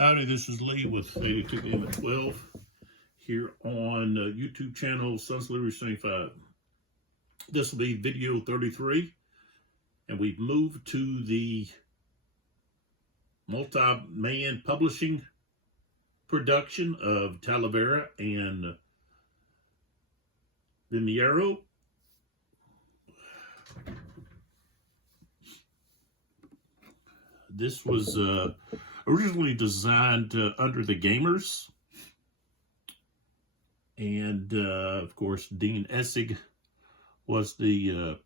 Howdy, this is Lee with 82 Game at 12 here on YouTube channel Sons Liberty 75. This will be video 33, and we've moved to the multi-man publishing production of Talavera and Vimeiro. This was originally designed under the gamers, and of course Dean Essig was the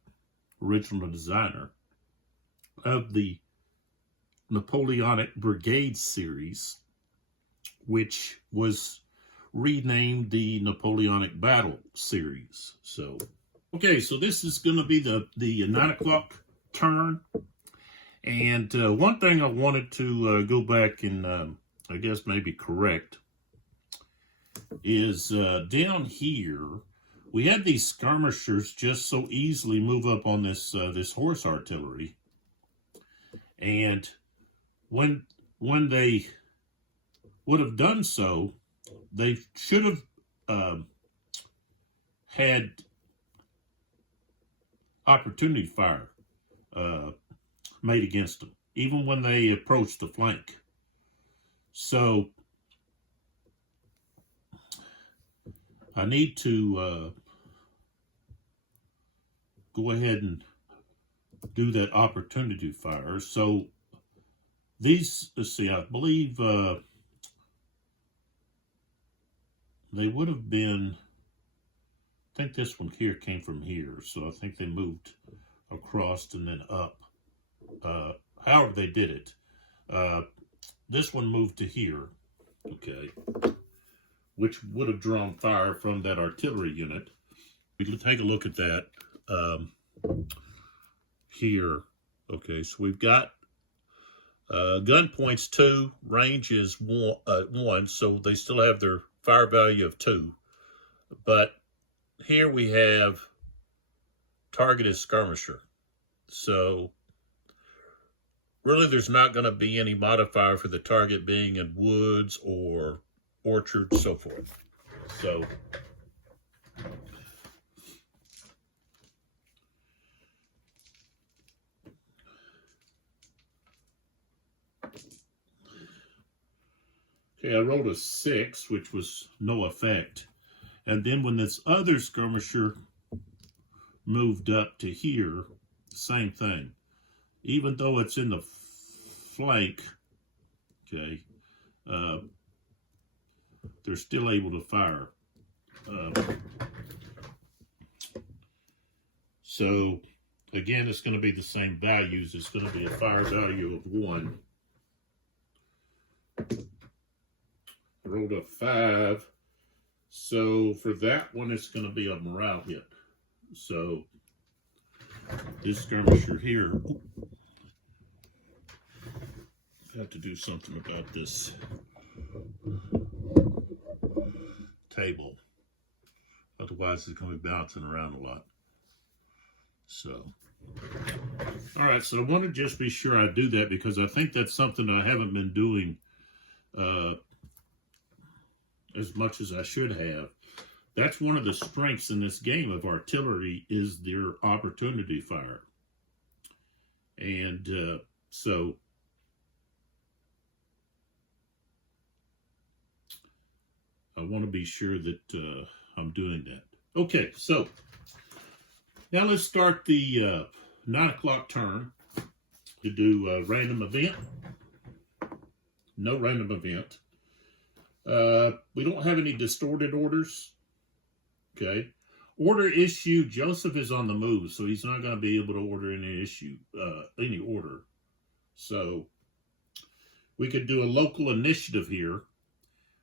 original designer of the Napoleonic Brigade series, which was renamed the Napoleonic Battle series. So okay, so this is going to be the 9 o'clock turn. And one thing I wanted to go back and I guess maybe correct is down here we had these skirmishers just so easily move up on this this horse artillery, and when they would have done so, they should have had opportunity fire made against them, even when they approached the flank. So I need to go ahead and do that opportunity fire. So these, let's see, I believe they would have been, I think this one here came from here, so I think they moved across and then up. However they did it. This one moved to here, okay, which would have drawn fire from that artillery unit. We can take a look at that here. Okay, so we've got gun points 2, range is 1, so they still have their fire value of 2. But here we have targeted skirmisher. So really, there's not going to be any modifier for the target being in woods or orchards, so forth. So okay, I rolled a 6, which was no effect. And then when this other skirmisher moved up to here, same thing. Even though it's in the flank, okay, they're still able to fire. So, again, it's going to be the same values. It's going to be a fire value of 1. I rolled a 5. So, for that one, it's going to be a morale hit. So, this skirmisher here, I have to do something about this table. Otherwise, it's going to be bouncing around a lot. So, all right, so I want to just be sure I do that because I think that's something I haven't been doing as much as I should have. That's one of the strengths in this game of artillery is their opportunity fire. And so I want to be sure that I'm doing that. Okay, so now let's start the 9 o'clock turn to do a random event. No random event. We don't have any distorted orders. Okay. Order issue, Joseph is on the move, so he's not going to be able to order any order. So we could do a local initiative here,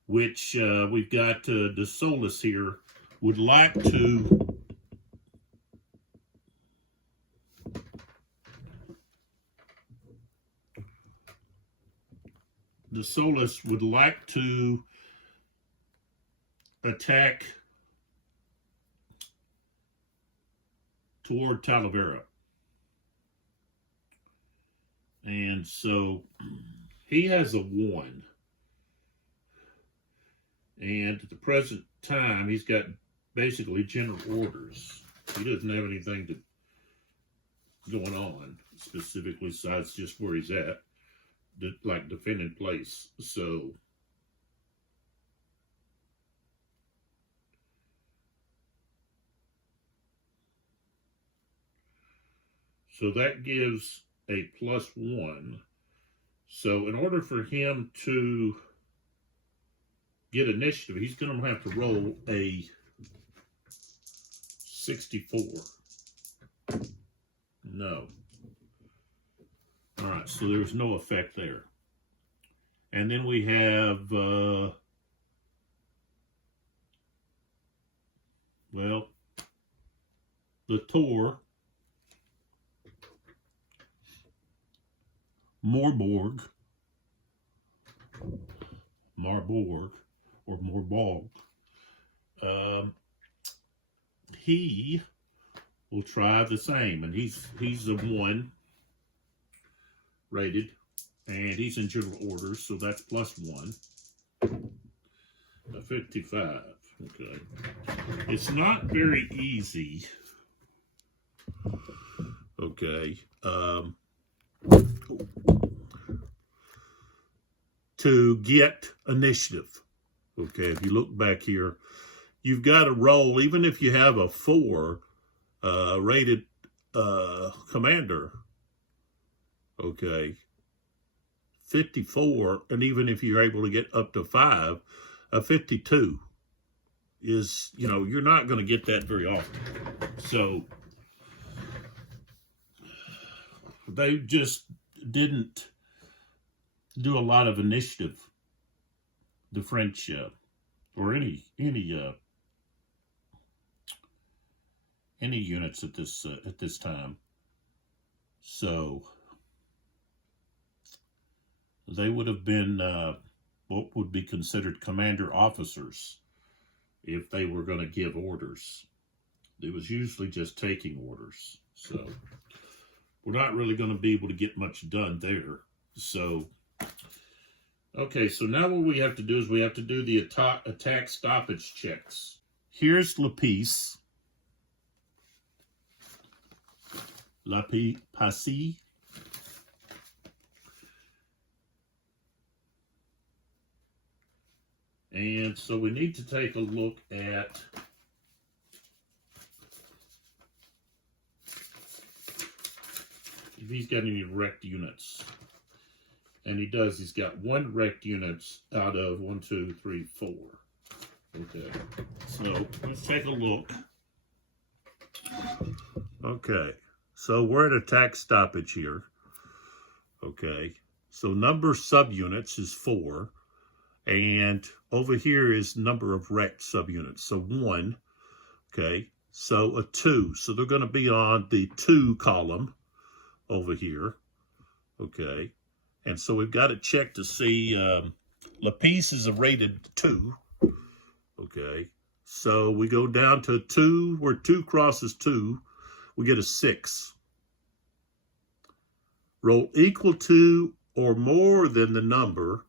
which we've got De Solis here would like to attack toward Talavera. And so he has a 1. And at the present time, he's got basically general orders. He doesn't have anything going on specifically besides just where he's at, like defending place. So that gives a +1. So in order for him to get initiative, he's going to have to roll a 64. No. All right, so there's no effect there. And then we have, well, the Tor, Marborg, or Morborg. He will try the same, and he's a 1 rated, and he's in general orders, so that's +1. A 55. Okay. It's not very easy. Okay. To get initiative. Okay, if you look back here, you've got to roll, even if you have a 4 rated commander, okay, 54, and even if you're able to get up to 5, a 52 is, you know, you're not going to get that very often. So they just didn't do a lot of initiative, the French or any units at this time. So they would have been what would be considered commander officers if they were going to give orders. It was usually just taking orders. So we're not really going to be able to get much done there. So, okay, so now what we have to do is we have to do the attack stoppage checks. Here's La Pace, and so we need to take a look at if he's got any wrecked units. And he does. He's got 1 wrecked units out of 1, 2, 3, 4. Okay. So let's take a look. Okay. So we're at attack stoppage here. Okay. So number subunits is 4. And over here is number of wrecked subunits. So 1. Okay. So a 2. So they're going to be on the 2 column over here. Okay. And so we've got to check to see, La Pace is a rated 2. Okay. So we go down to 2, where 2 crosses 2, we get a 6. Roll equal to or more than the number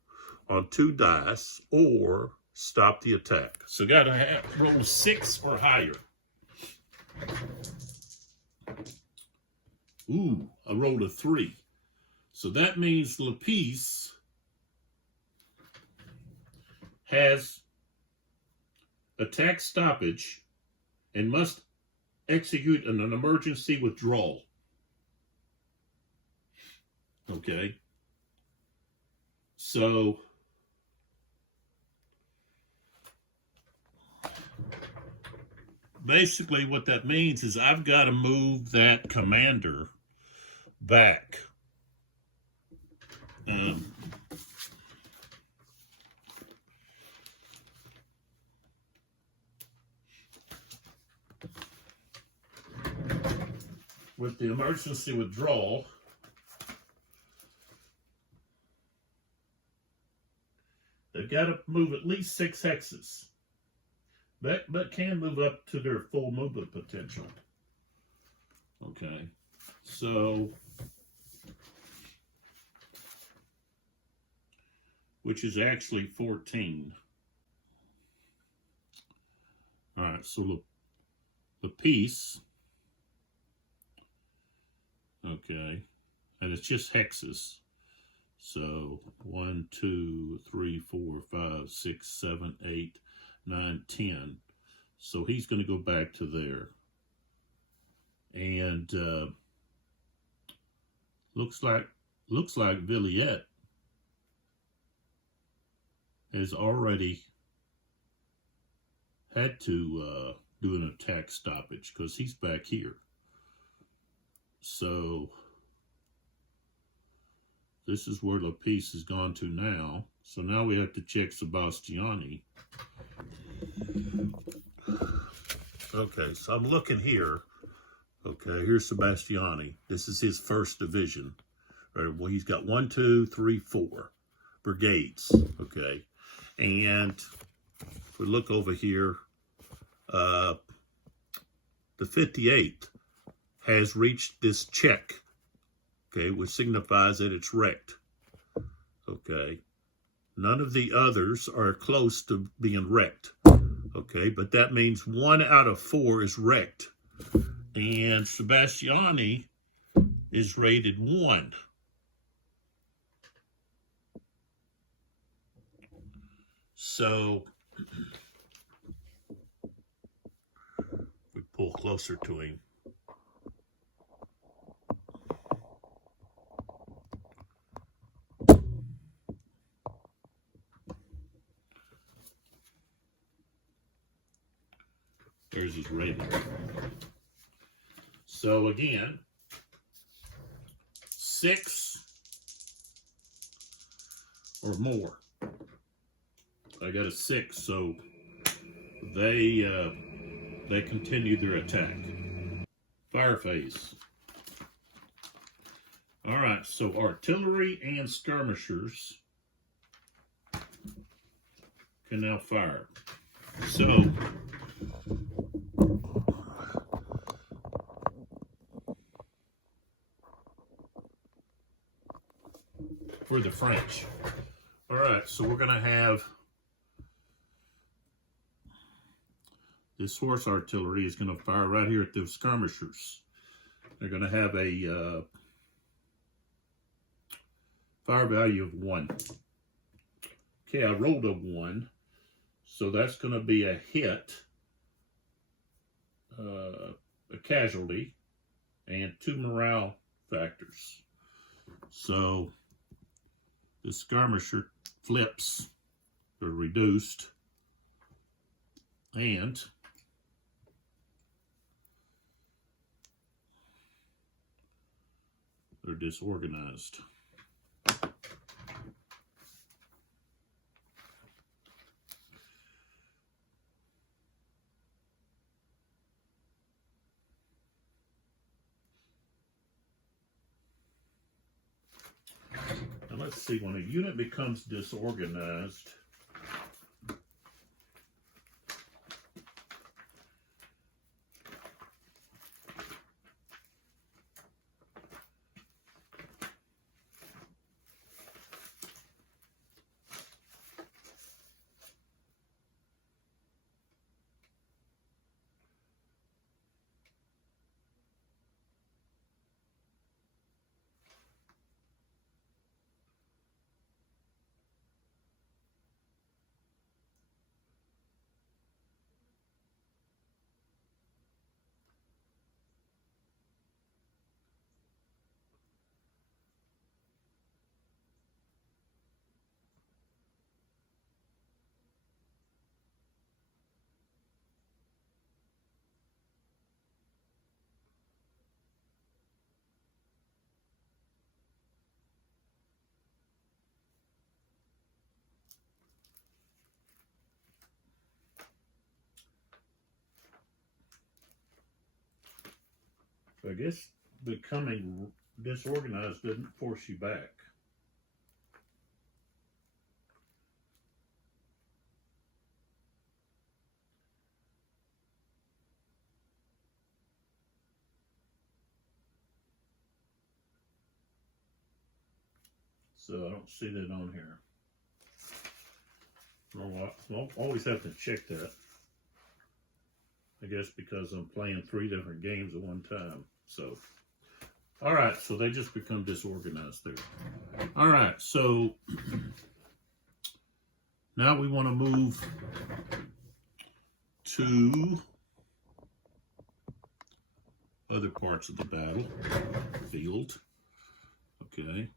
on 2 dice, or stop the attack. So got to roll 6 or higher. Ooh, I rolled a 3. So that means La Pace has attack stoppage and must execute an emergency withdrawal. Okay. So basically what that means is I've got to move that commander back. With the emergency withdrawal, they've got to move at least 6 hexes. But can move up to their full movement potential. Okay, so which is actually 14. right, so the piece, okay, and it's just hexes. So 1, 2, 3, 4, 5, 6, 7, 8, 9, 10. So he's going to go back to there. And looks like Villiet has already had to do an attack stoppage because he's back here. So this is where Lapis has gone to now. So now we have to check Sebastiani. Okay, so I'm looking here. Okay, here's Sebastiani. This is his first division. Right, well, he's got 1, 2, 3, 4 brigades. Okay, and if we look over here, the 58th has reached this check. Okay, which signifies that it's wrecked. Okay, none of the others are close to being wrecked. Okay, but that means 1 out of 4 is wrecked. And Sebastiani is rated 1. So we pull closer to him. There's his rating. So again, 6 or more. I got a 6, so they continue their attack. Fire phase. All right, so artillery and skirmishers can now fire. So for the French. All right, so we're going to have this horse artillery is going to fire right here at the skirmishers. They're going to have a fire value of 1. Okay, I rolled a 1, so that's going to be a hit, a casualty, and 2 morale factors. So the skirmisher flips, they're reduced, and they're disorganized. Now let's see, when a unit becomes disorganized, I guess becoming disorganized doesn't force you back. So I don't see that on here. I'll always have to check that. guess because I'm playing 3 different games at one time. So, all right, so they just become disorganized there. All right, so now we want to move to other parts of the field. Okay.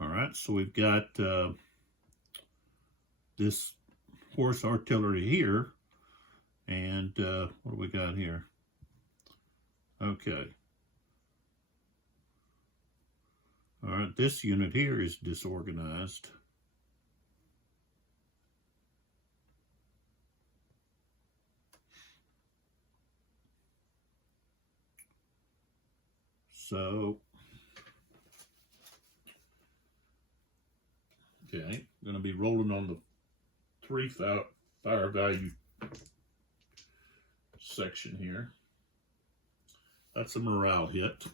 All right, so we've got this horse artillery here, and what do we got here? Okay. All right, this unit here is disorganized. So, okay, going to be rolling on the 3 fire value section here. That's a morale hit.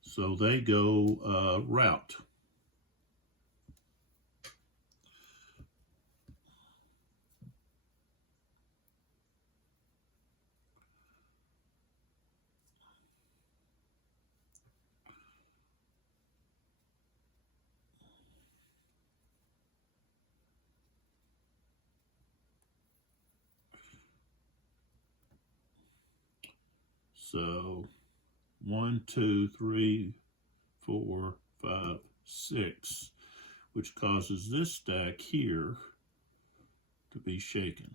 So they go route. So 1, 2, 3, 4, 5, 6, which causes this stack here to be shaken.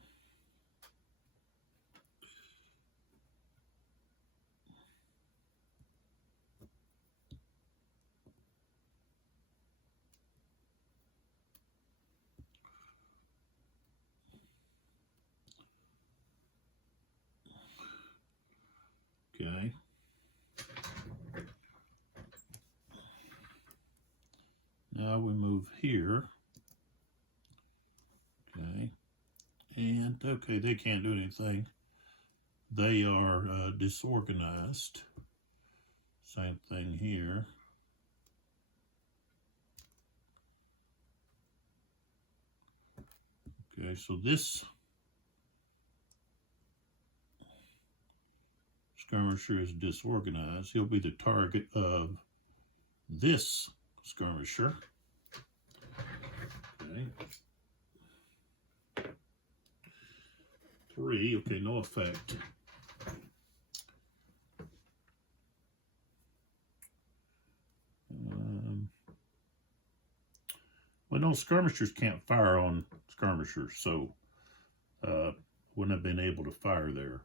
Okay. Now we move here. Okay. And, okay, they can't do anything. They are disorganized. Same thing here. Okay, so this skirmisher is disorganized. He'll be the target of this skirmisher. Okay. 3, okay, no effect. Well, no, skirmishers can't fire on skirmishers, so wouldn't have been able to fire there.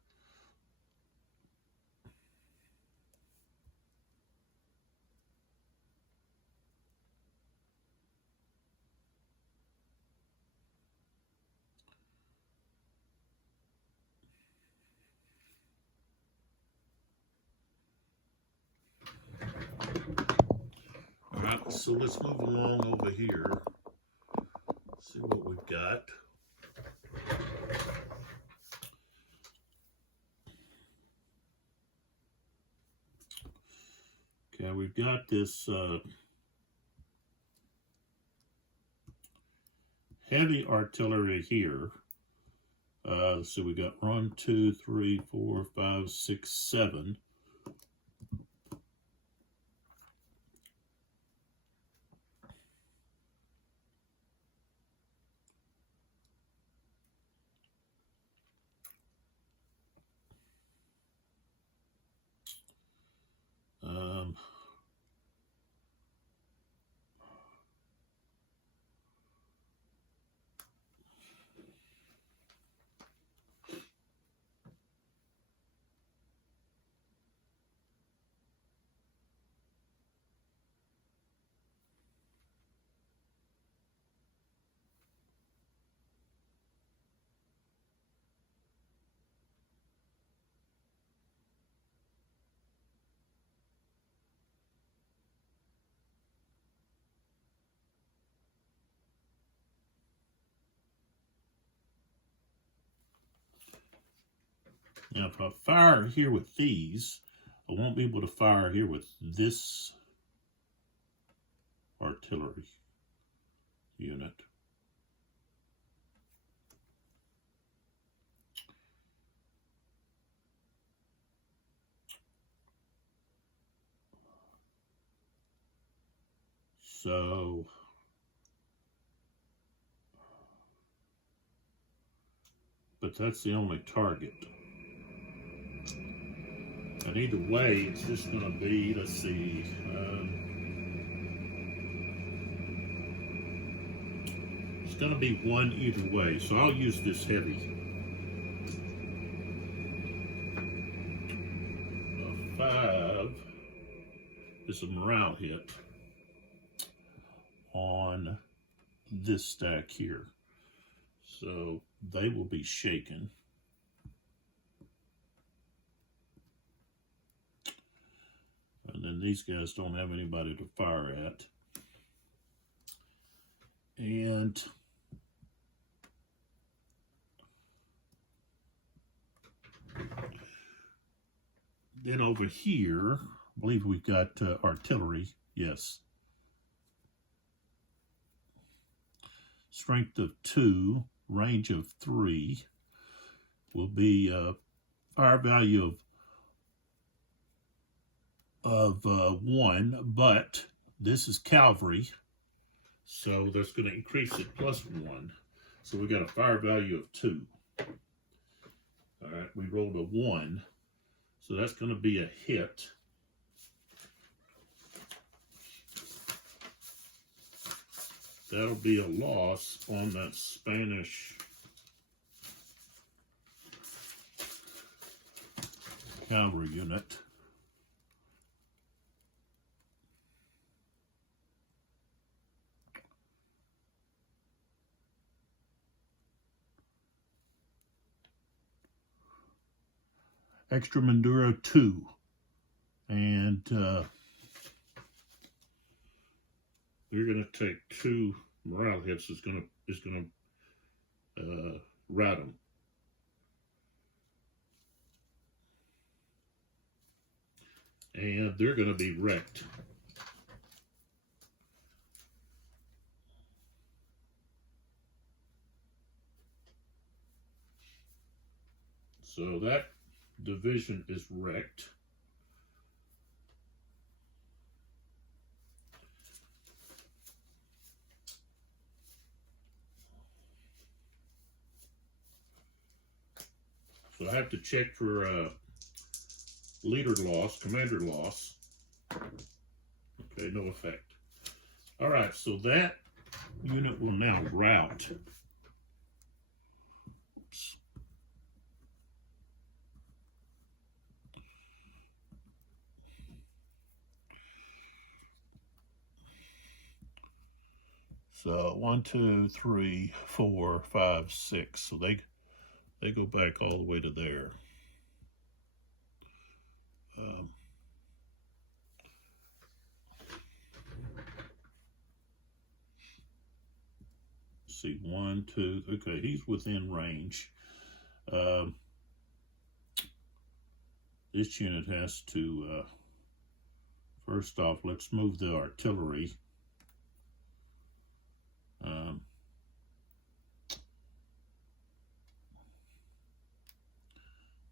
So let's move along over here, see what we've got. Okay, we've got this heavy artillery here. So we got 1, 2, 3, 4, 5, 6, 7. Now, if I fire here with these, I won't be able to fire here with this artillery unit. So but that's the only target. And either way, it's just going to be, let's see, it's going to be one either way. So I'll use this heavy. 5 is a morale hit on this stack here. So they will be shaken. And then these guys don't have anybody to fire at. And then over here, I believe we've got artillery. Yes. Strength of 2, range of 3 will be fire value of 1, but this is cavalry, so that's going to increase it plus 1. So we got a fire value of 2. All right, we rolled a 1, so that's going to be a hit. That'll be a loss on that Spanish cavalry unit. Ekström Enduro 2, and we're going to take 2 morale hits. Is going to rat them. And they're going to be wrecked. So that division is wrecked. So I have to check for leader loss, commander loss. Okay, no effect. All right, so that unit will now rout. Oops. So 1, 2, 3, 4, 5, 6. So they go back all the way to there. See, 1, 2. Okay, he's within range. This unit has to. First off, let's move the artillery.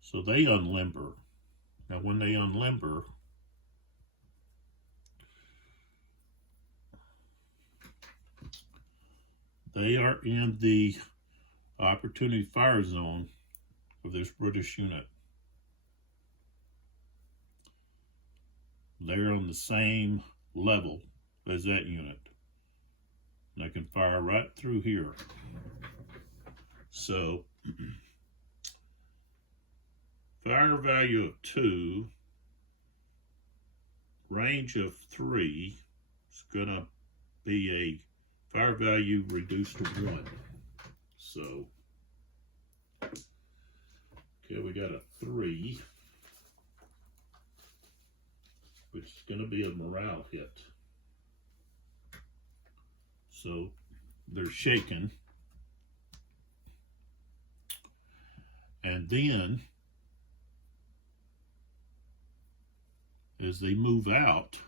So they unlimber. Now when they unlimber, they are in the opportunity fire zone of this British unit. They're on the same level as that unit. And they can fire right through here. So fire value of 2, range of 3 is going to be a fire value reduced to 1. So, okay, we got a 3, which is going to be a morale hit. So, they're shaken. And then, as they move out,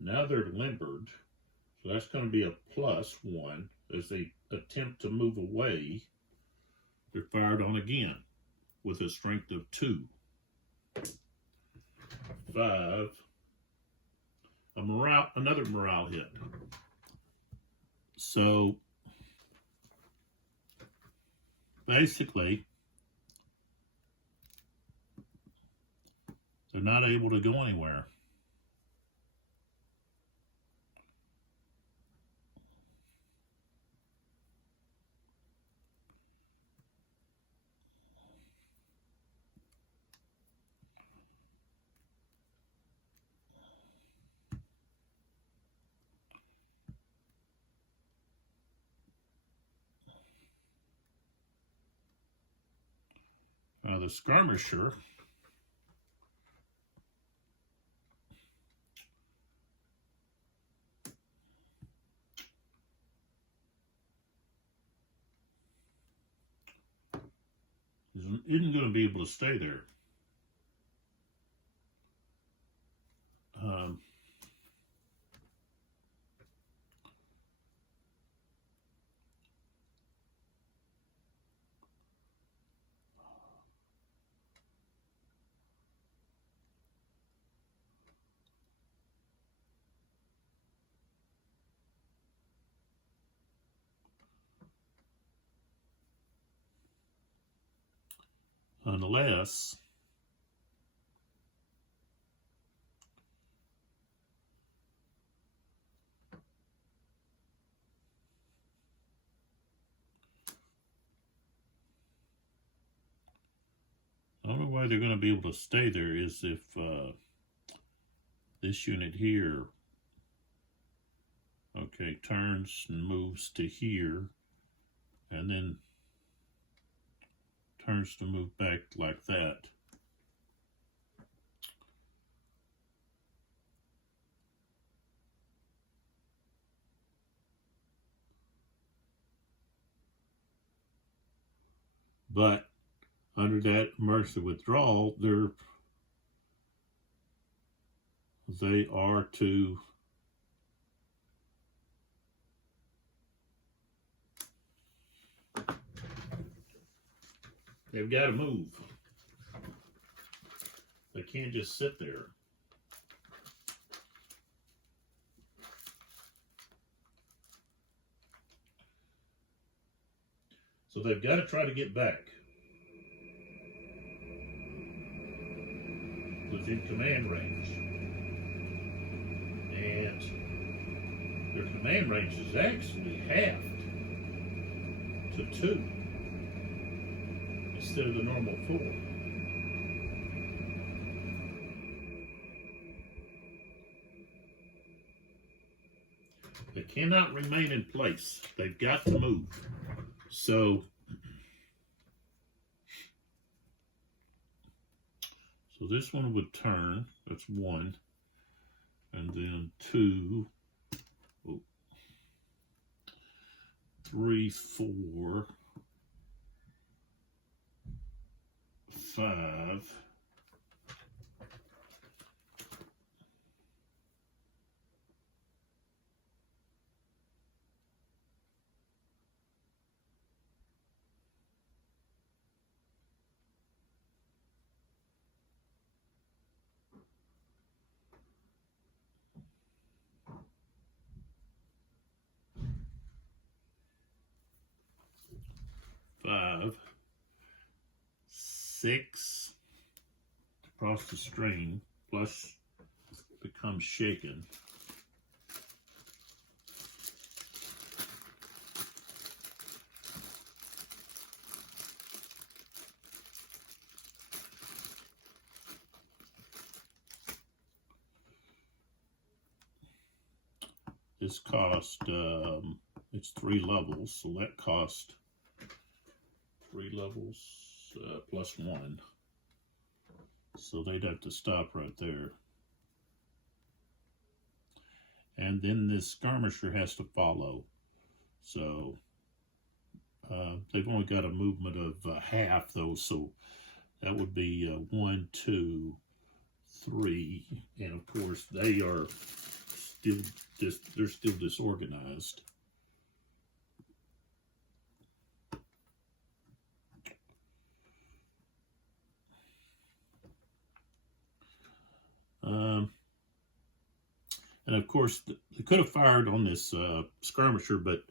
now they're limbered, so that's going to be a +1. As they attempt to move away, they're fired on again. with a strength of 2. 5. Another morale hit. So basically, they're not able to go anywhere. The skirmisher isn't going to be able to stay there. Unless the only way they're going to be able to stay there is if this unit here, okay, turns and moves to here, and then turns to move back like that. But under that emergency withdrawal, they are to they've got to move. They can't just sit there. So they've got to try to get back. Within command range. And their command range is actually halved to 2 instead of the normal 4. They cannot remain in place. They've got to move. So this one would turn, that's 1, and then 2, 3, 4, 5, 5, 6 across the stream, plus becomes shaken. This cost, it's 3 levels, so that cost 3 levels plus 1. So they'd have to stop right there. And then this skirmisher has to follow. So they've only got a movement of half though, so that would be 1, 2, 3, and of course they are still they're still disorganized. And of course, they could have fired on this skirmisher, but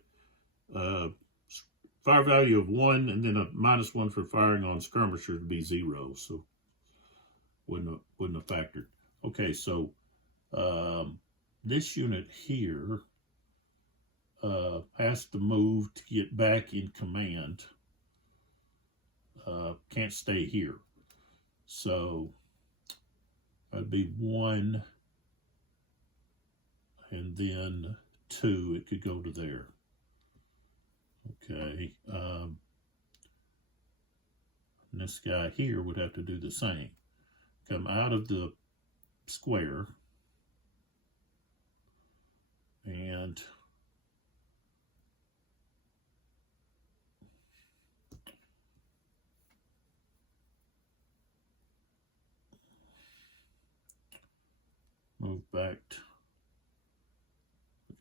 fire value of 1 and then a -1 for firing on skirmisher would be 0, so wouldn't have factored. Okay, so this unit here has to move to get back in command. Can't stay here. So that'd be 1 and then 2. It could go to there. Okay. And this guy here would have to do the same. Come out of the square and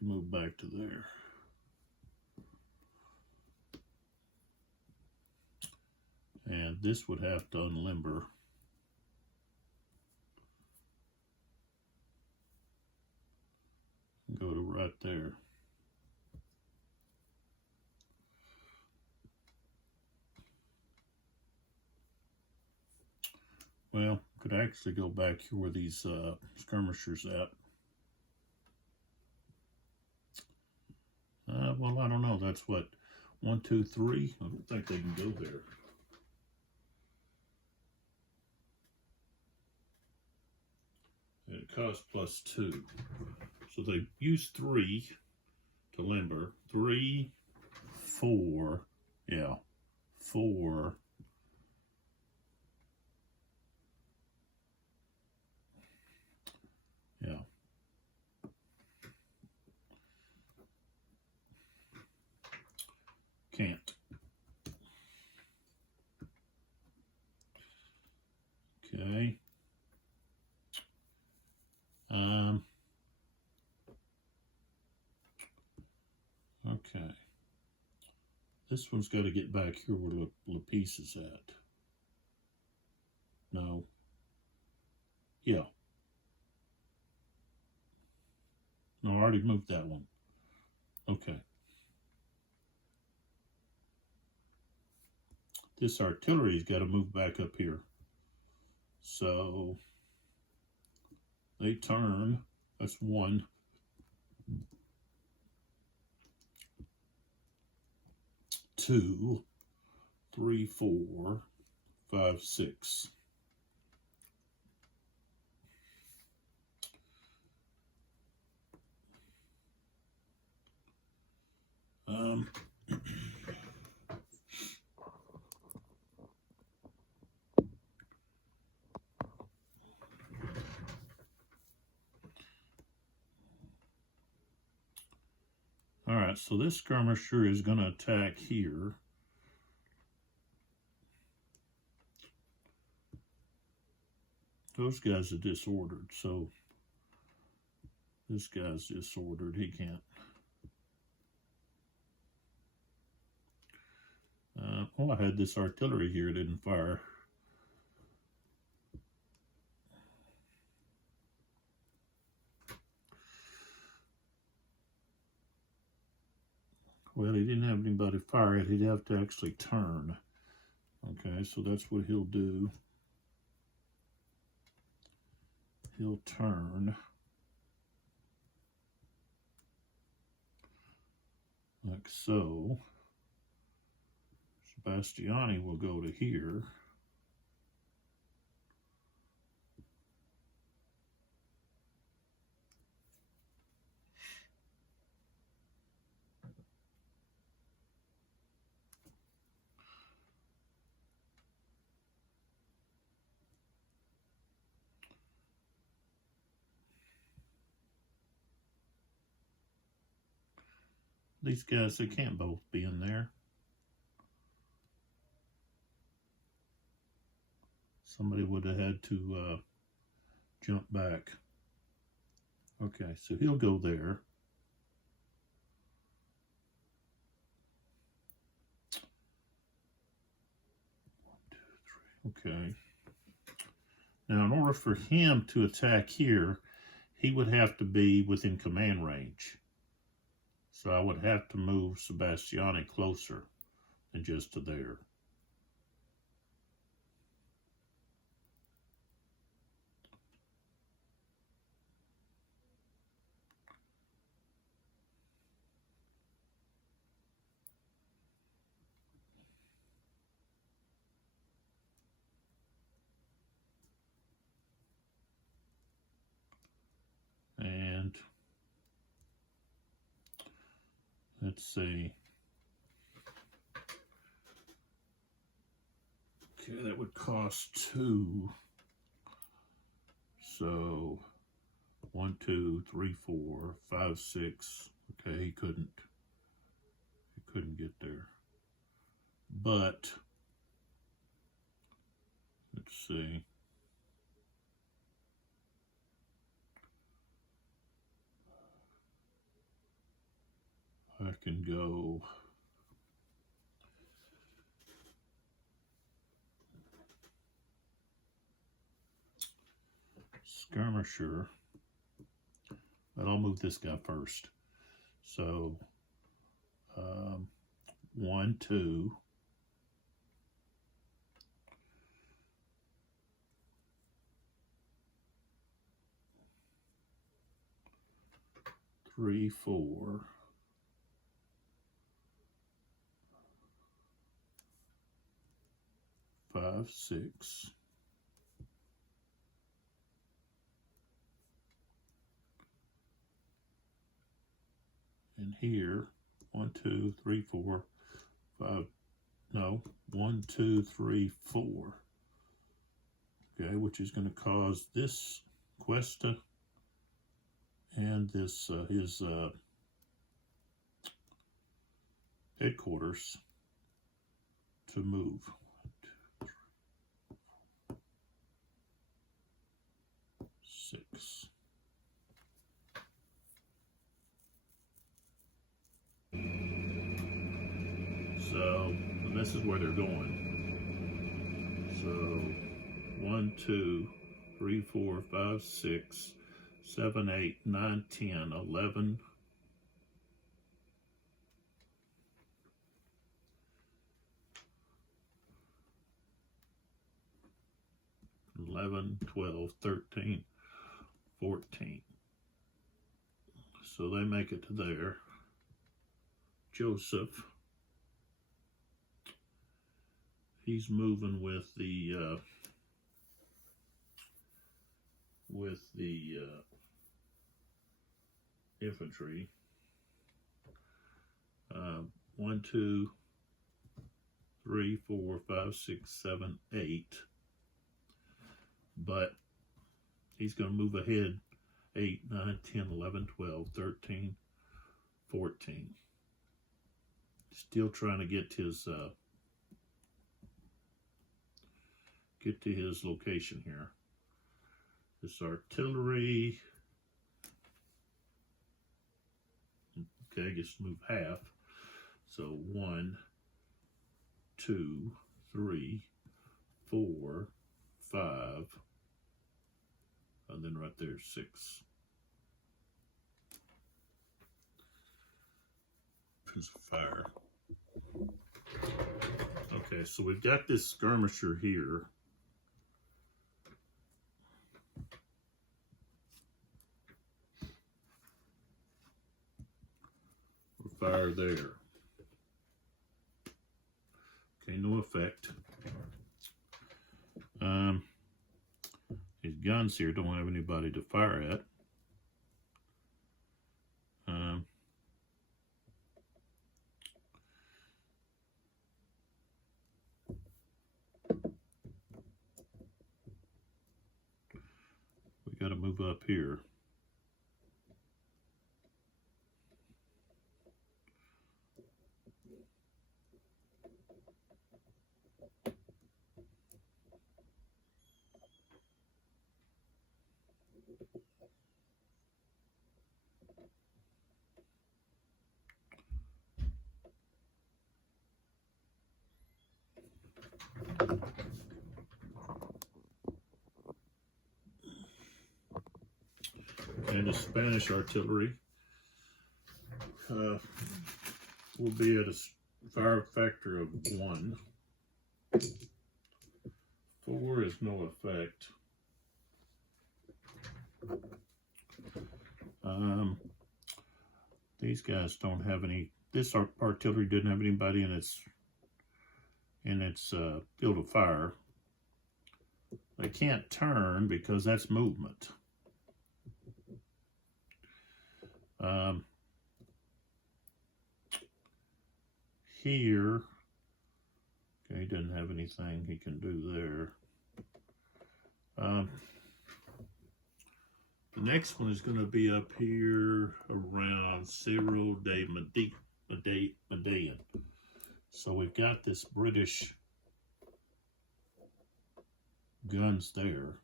move back to there. And this would have to unlimber. Go to right there. Well, could actually go back here where these skirmishers at. Well, I don't know. That's what, 1, 2, 3. I don't think they can go there. And it costs +2. So they use 3 to limber. 3, 4, yeah, 4. Yeah. Can't. Okay. Okay. This one's got to get back here where Lapice is at. No. Yeah. No, I already moved that one. Okay. This artillery's got to move back up here. So they turn. That's 1. 2, 3, 4, 5, 6. All right, so this skirmisher is going to attack here. Those guys are disordered, so this guy's disordered. He can't. Oh, I had this artillery here, it didn't fire. Well, he didn't have anybody fire it. He'd have to actually turn. Okay, so that's what he'll do. He'll turn. Like so. Sebastiani will go to here. These guys, they can't both be in there. Somebody would have had to jump back. Okay, so he'll go there. Okay. Now, in order for him to attack here, he would have to be within command range. So I would have to move Sebastiani closer than just to there. And let's see. Okay, that would cost 2. So 1, 2, 3, 4, 5, 6. Okay, he couldn't get there. But let's see. I can go skirmisher, but I'll move this guy first. So 1, 2, 3, 4, 5, 6. And here, 1, 2, 3, 4, 5. No, 1, 2, 3, 4. Okay, which is going to cause this Cuesta and this his headquarters to move. 6. So this is where they're going. So 1, 2, 3, 4, 5, 6, 7, 8, 9, 10, 11. 11, 12, 13, 14. So they make it to there. Joseph, he's moving with the infantry. 1, 2, 3, 4, 5, 6, 7, 8. But he's going to move ahead 8, 9, 10, 11, 12, 13, 14. Still trying to get to his location here. This artillery. Okay, gets to move half. So 1, 2, 3, 4, 5, and then right there 6. There's a fire. Okay, so we've got this skirmisher here. Fire there. Okay, no effect. His guns here don't have anybody to fire at. We got to move up here. and the Spanish artillery will be at a fire factor of 1. 4 is no effect. These guys don't have any. This artillery didn't have anybody in its field of fire. They can't turn because that's movement. Here, okay, he doesn't have anything he can do there. The next one is going to be up here around Cerro de Medellin. So we've got this British guns there,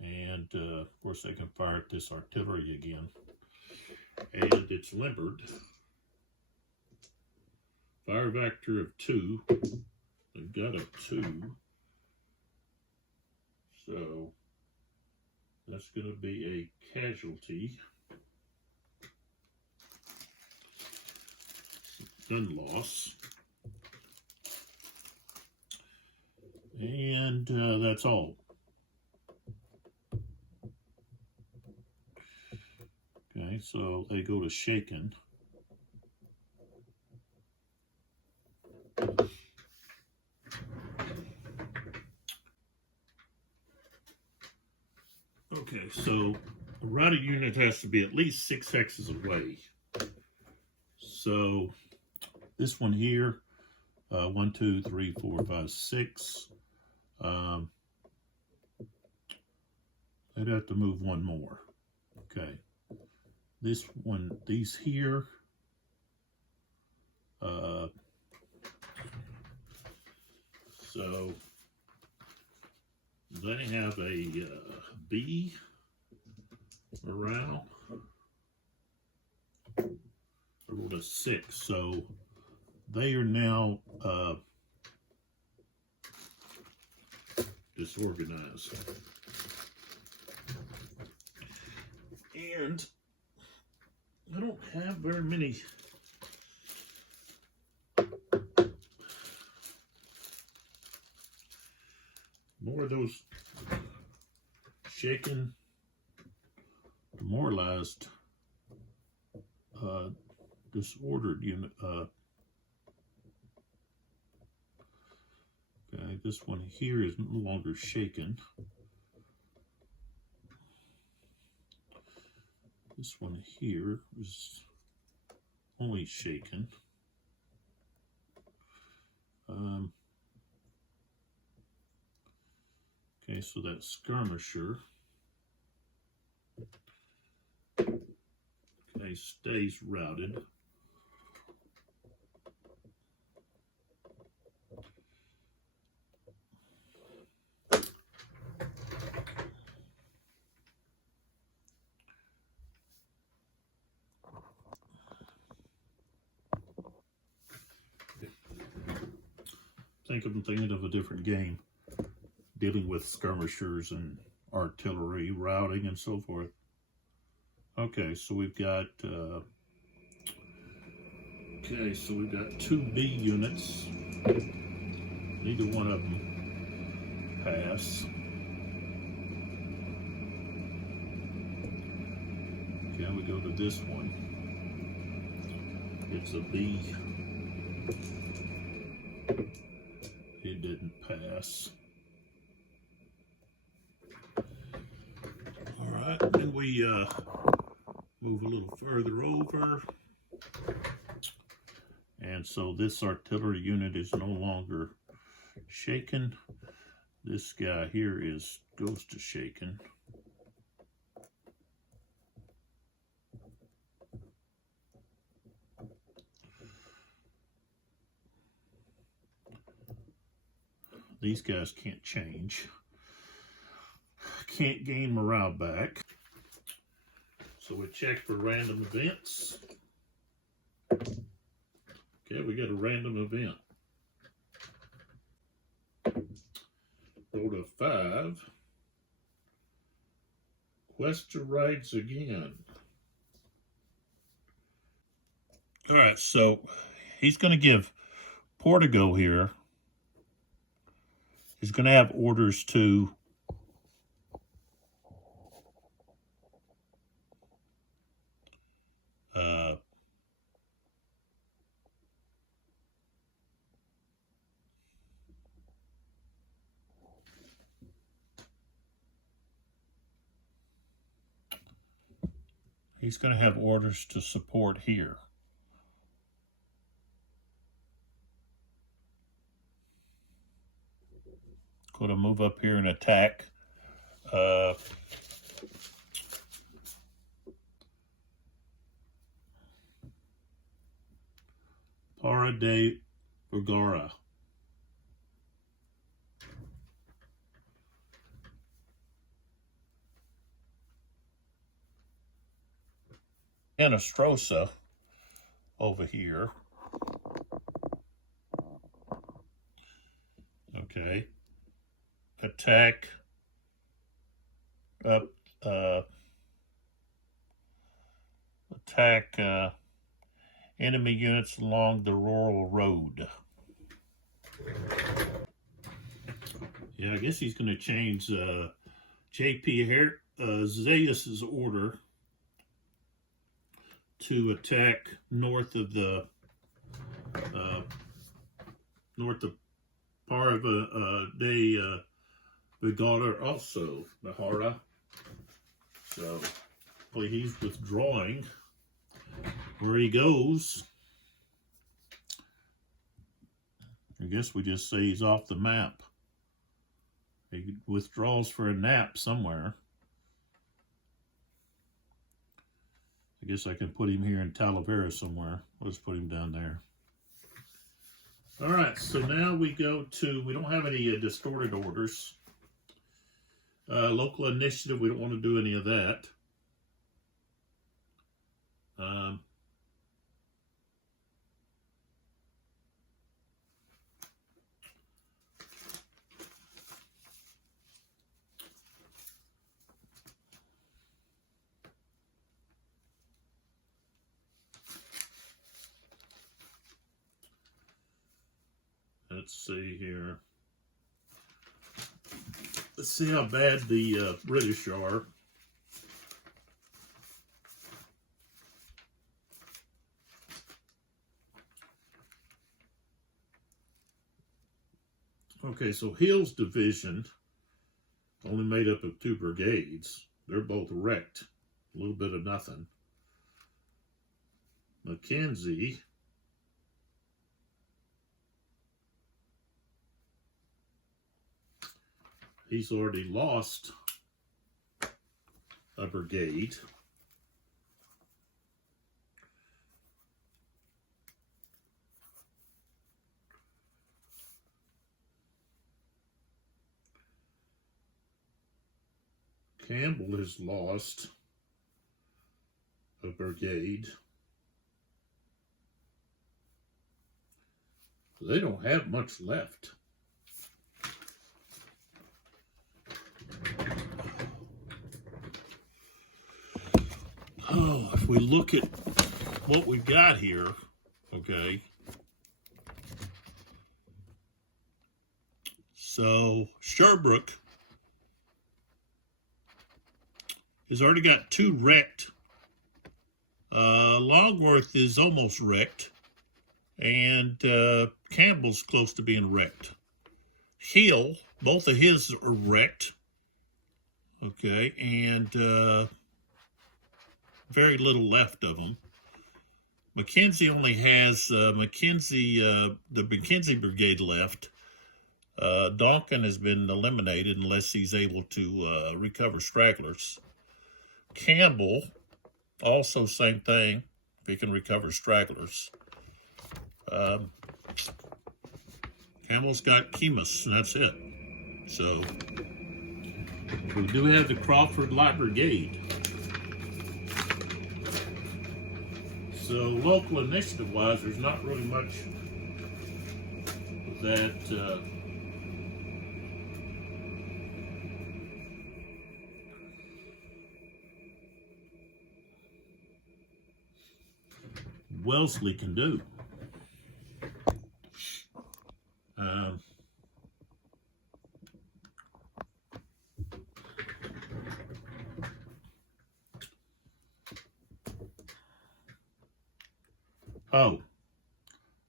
and of course they can fire at this artillery again, and it's limbered. Fire factor of 2. They've got a 2, so that's going to be a casualty. Gun loss. And that's all. Okay, so they go to shaken. Okay, so a routed unit has to be at least 6 hexes away. So this one here, 1, 2, 3, 4, 5, 6. I'd have to move 1 more. Okay. This one, these here, so they have a B morale. I rolled a 6, so they are now disorganized. And I don't have very many more of those shaken, demoralized, disordered unit. Okay, this one here is no longer shaken. This one here is only shaken. Okay, so that skirmisher, okay, stays routed. I'm thinking of a different game, dealing with skirmishers and artillery, routing, and so forth. Okay, so we've got two B units. Neither one of them pass. Okay, we go to this one. It's a B. It didn't pass. All right, then we move a little further over. And so this artillery unit is no longer shaken. This guy here goes to shaken. These guys can't change. Can't gain morale back. So we check for random events. Okay, we got a random event. Rolled a 5. Wester rides again. All right, so he's going to give Portugal here. He's going to have orders to support here. Going to move up here and attack Para de Vergara. Anastrosa over here. Okay. Attack up, enemy units along the rural road. Yeah, I guess he's going to change J.P. Zayas's order to attack north of Parva de Vigada, also Nahara. So hopefully he's withdrawing. Where he goes, I guess we just say he's off the map. He withdraws for a nap somewhere. I guess I can put him here in Talavera somewhere. Let's put him down there. All right, so now we go to, we don't have any distorted orders. Local initiative, we don't want to do any of that. Let's see here. Let's see how bad the British are. Okay, so Hill's division only made up of 2 brigades. They're both wrecked. A little bit of nothing. Mackenzie, he's already lost a brigade. Campbell has lost a brigade. They don't have much left. Oh, if we look at what we've got here, okay. So Sherbrooke has already got 2 wrecked. Longworth is almost wrecked. And Campbell's close to being wrecked. Hill, both of his are wrecked. Okay, and very little left of them. Mackenzie only has the Mackenzie Brigade left. Donkin has been eliminated unless he's able to recover stragglers. Campbell, also same thing, if he can recover stragglers. Campbell's got Chemus, and that's it. So, we do have the Crawford Light Brigade. So, local initiative-wise, there's not really much that Wellesley can do. Oh,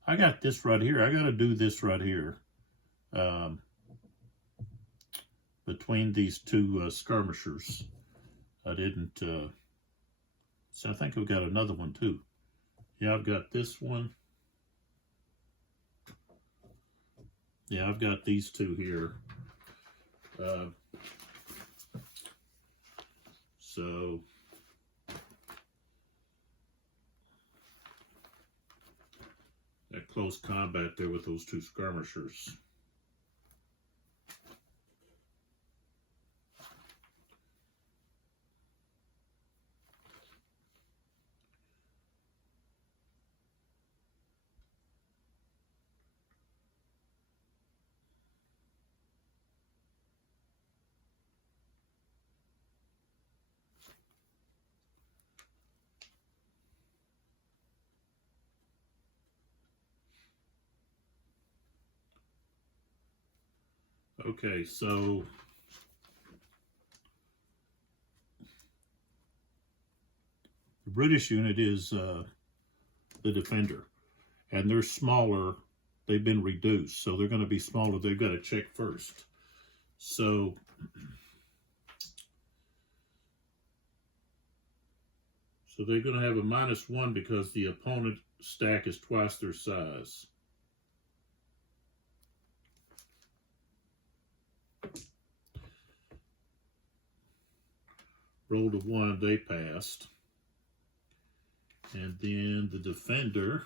I got this right here. I got to do this right here. Between these two skirmishers. I didn't, so I think I've got another one too. Yeah, I've got this one. Yeah, I've got these two here. So that close combat there with those two skirmishers. Okay, so the British unit is the defender, and they're smaller. They've been reduced, so they're going to be smaller. They've got to check first. So they're going to have a -1 because the opponent stack is twice their size. Rolled a 1, they passed. And then the defender.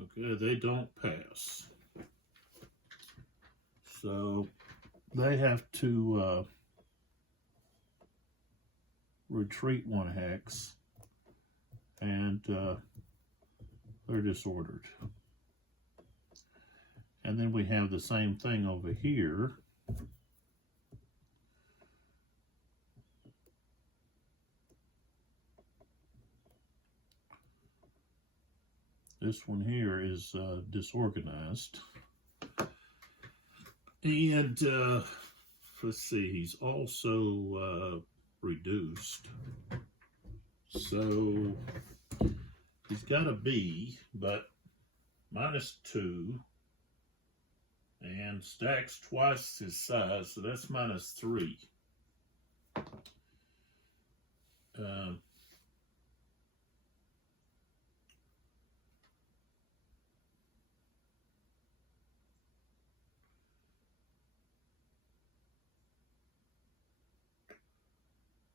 Okay, they don't pass. So they have to retreat 1 hex, and they're disordered. And then we have the same thing over here. This one here is disorganized. And let's see, he's also reduced. So he's got a B, but -2, and stacks twice his size, so that's -3.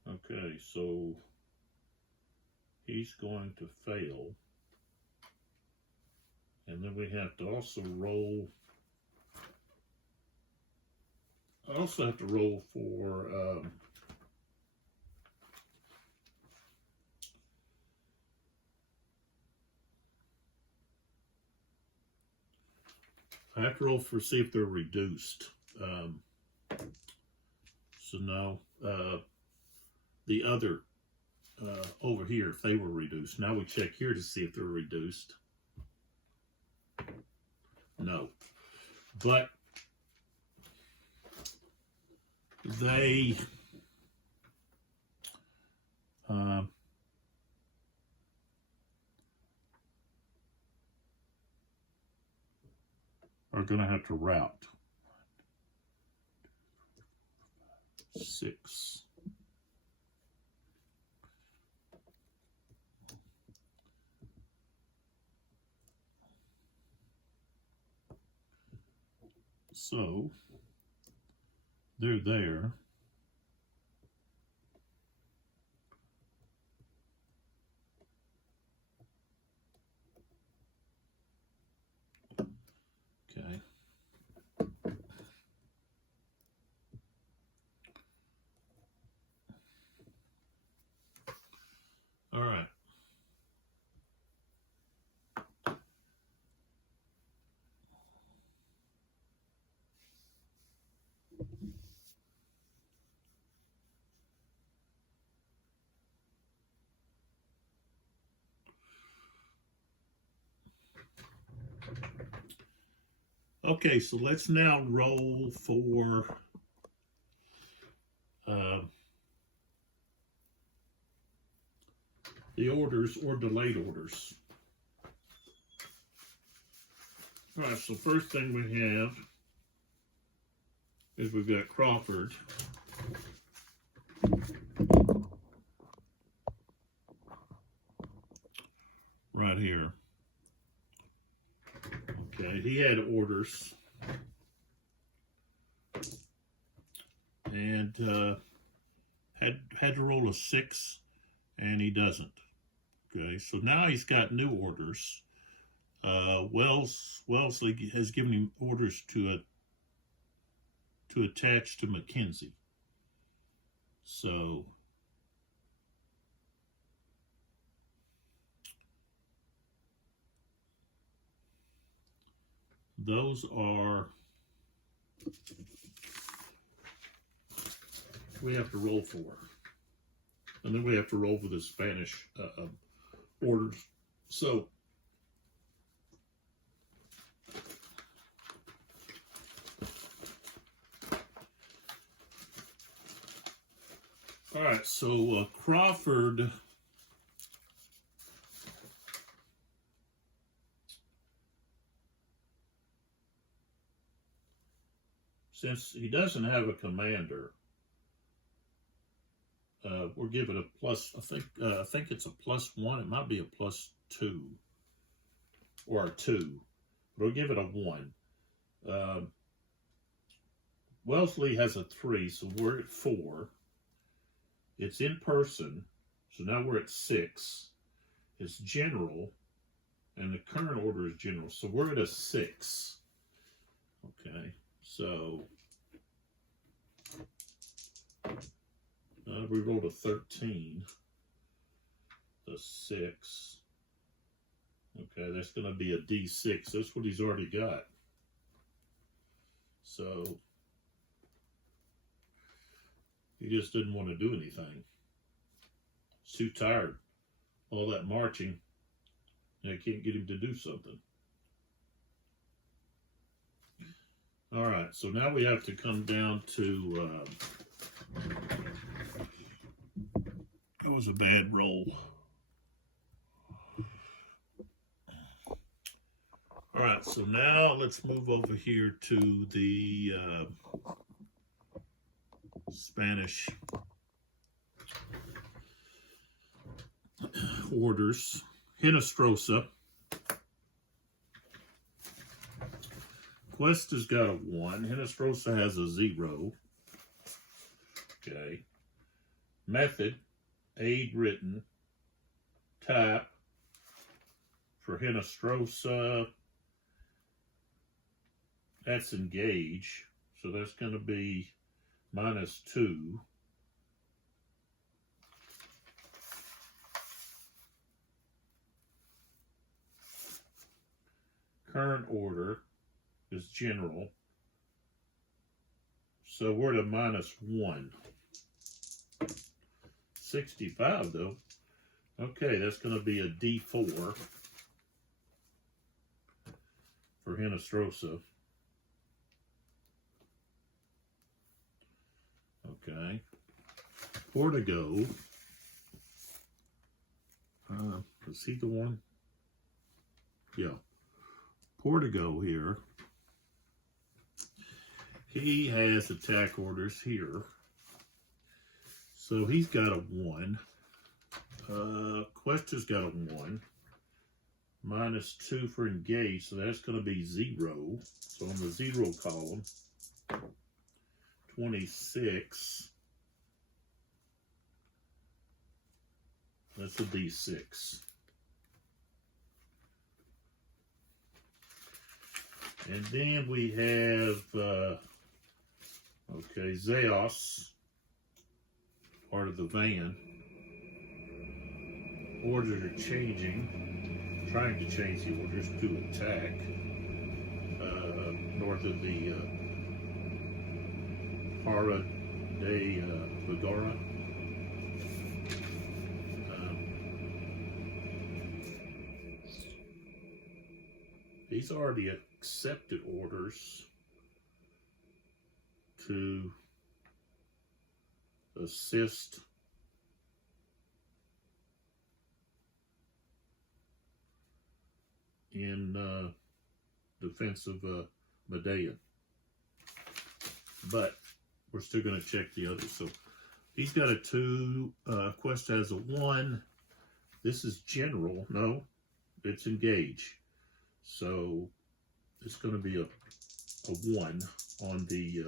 Okay, so he's going to fail. And then we have to also roll. I also have to roll for I have to roll for see if they're reduced. So no, the other over here, if they were reduced. Now we check here to see if they're reduced. No, but they are going to have to route 6. So they're there. Okay. All right. Okay, so let's now roll for the orders or delayed orders. All right, so first thing we have is we've got Crawford. Right here. Okay, he had orders. And had to roll a 6, and he doesn't. Okay, so now he's got new orders. Wellesley has given him orders to attach to Mackenzie. So those are, we have to roll for. And then we have to roll for the Spanish orders. So all right, so Crawford, since he doesn't have a commander, we'll give it a plus. I think it's a +1. It might be a +2 or a 2, but we'll give it a 1. Wellesley has a 3, so we're at 4. It's in person, so now we're at 6. It's general, and the current order is general, so we're at a 6. Okay, so we rolled a 13, the 6. Okay, that's going to be a D6. That's what he's already got. So he just didn't want to do anything. He's too tired. All that marching, and I can't get him to do something. All right, so now we have to come down to, that was a bad roll. All right, so now let's move over here to the Spanish orders. Hinestrosa. Cuesta's got a 1. Hinestrosa has a 0. Okay. Method, aid written, type for Hinestrosa. That's engage, so that's going to be -2. Current order is general, so we're at a -1. 65 though. Okay, that's going to be a D4 for Hinestrosa. Okay, Portigo. Is he the one? Yeah, Portigo here. He has attack orders here, so he's got a 1. Cuesta's got a 1. -2 for engage, so that's going to be 0. So on the 0 column. 26. That's a D6. And then we have, okay, Zeos, part of the van. Orders are changing, trying to change the orders to attack north of the Para de Vigora. He's already accepted orders to assist in defense of Medea. But we're still going to check the others. So he's got a 2, Quest has a 1. This is general. No, it's engage. So it's going to be a 1 on the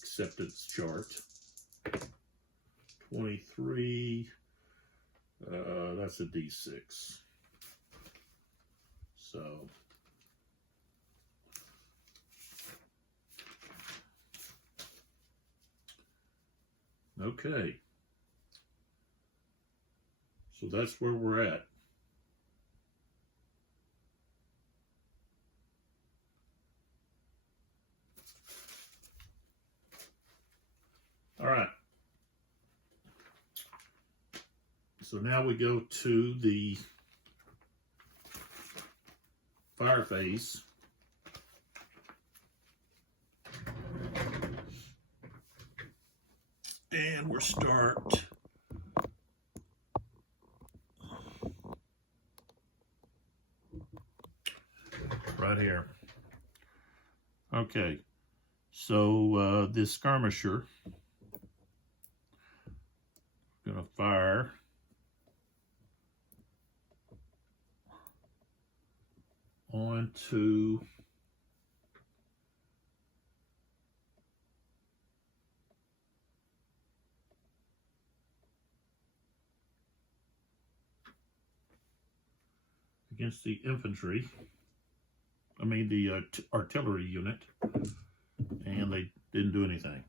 acceptance chart. 23, that's a D6. So okay, so that's where we're at. All right, so now we go to the fire phase. And we'll start right here. Okay, so this skirmisher is going to fire onto against the infantry, the artillery unit, and they didn't do anything.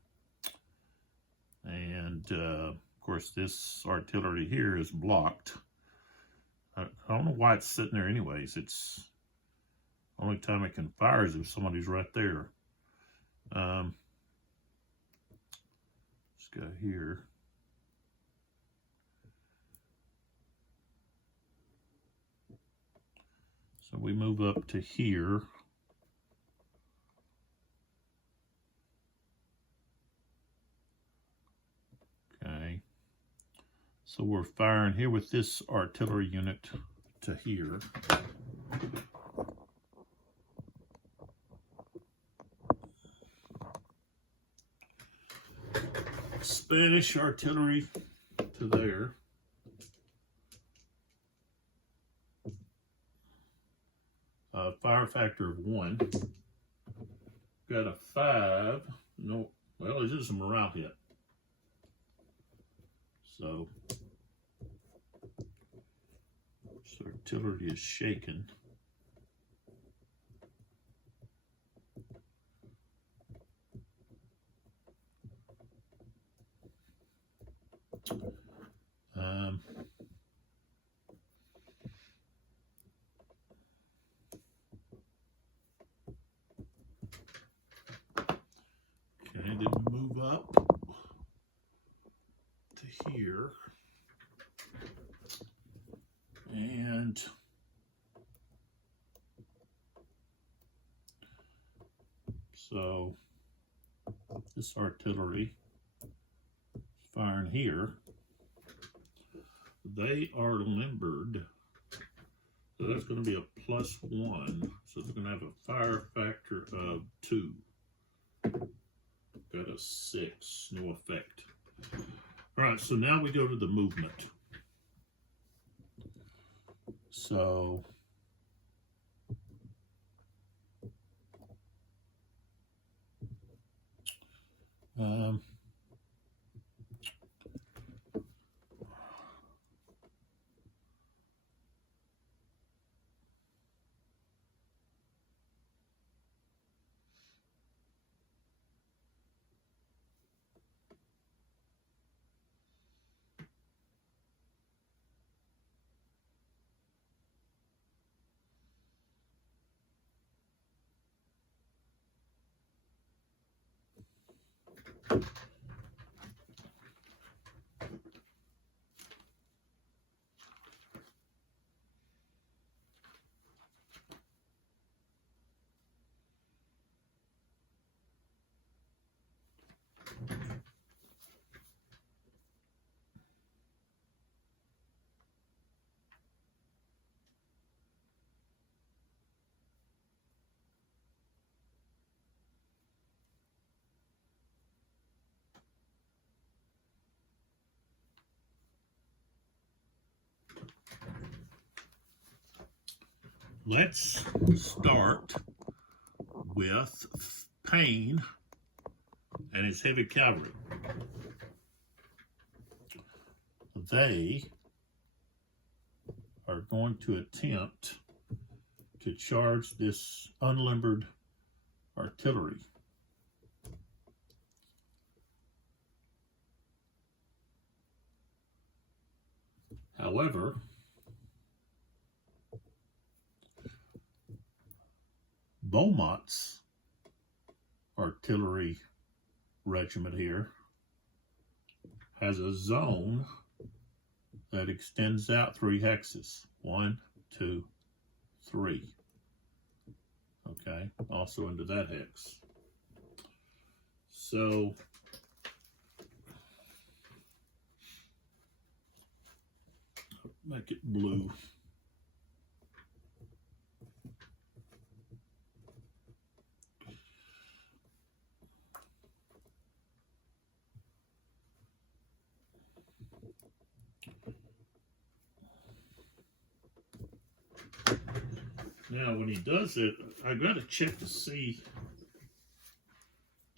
And of course this artillery here is blocked. I don't know why it's sitting there anyways. It's only time it can fire is if somebody's right there. This guy here. So we move up to here. Okay. So we're firing here with this artillery unit to here. Spanish artillery to there. Fire factor of 1. Got a 5. No, well, it is a morale hit. So artillery is shaken. Okay, then we move up to here, and so this artillery is firing here. They are limbered, so that's going to be a +1, so they're going to have a fire factor of 2. Got a 6, no effect. All right, so now we go to the movement. So let's start with Payne and his heavy cavalry. They are going to attempt to charge this unlimbered artillery. However, Beaumont's artillery regiment here has a zone that extends out 3 hexes. 1, 2, 3. Okay, also into that hex. So make it blue. Now, when he does it, I got to check to see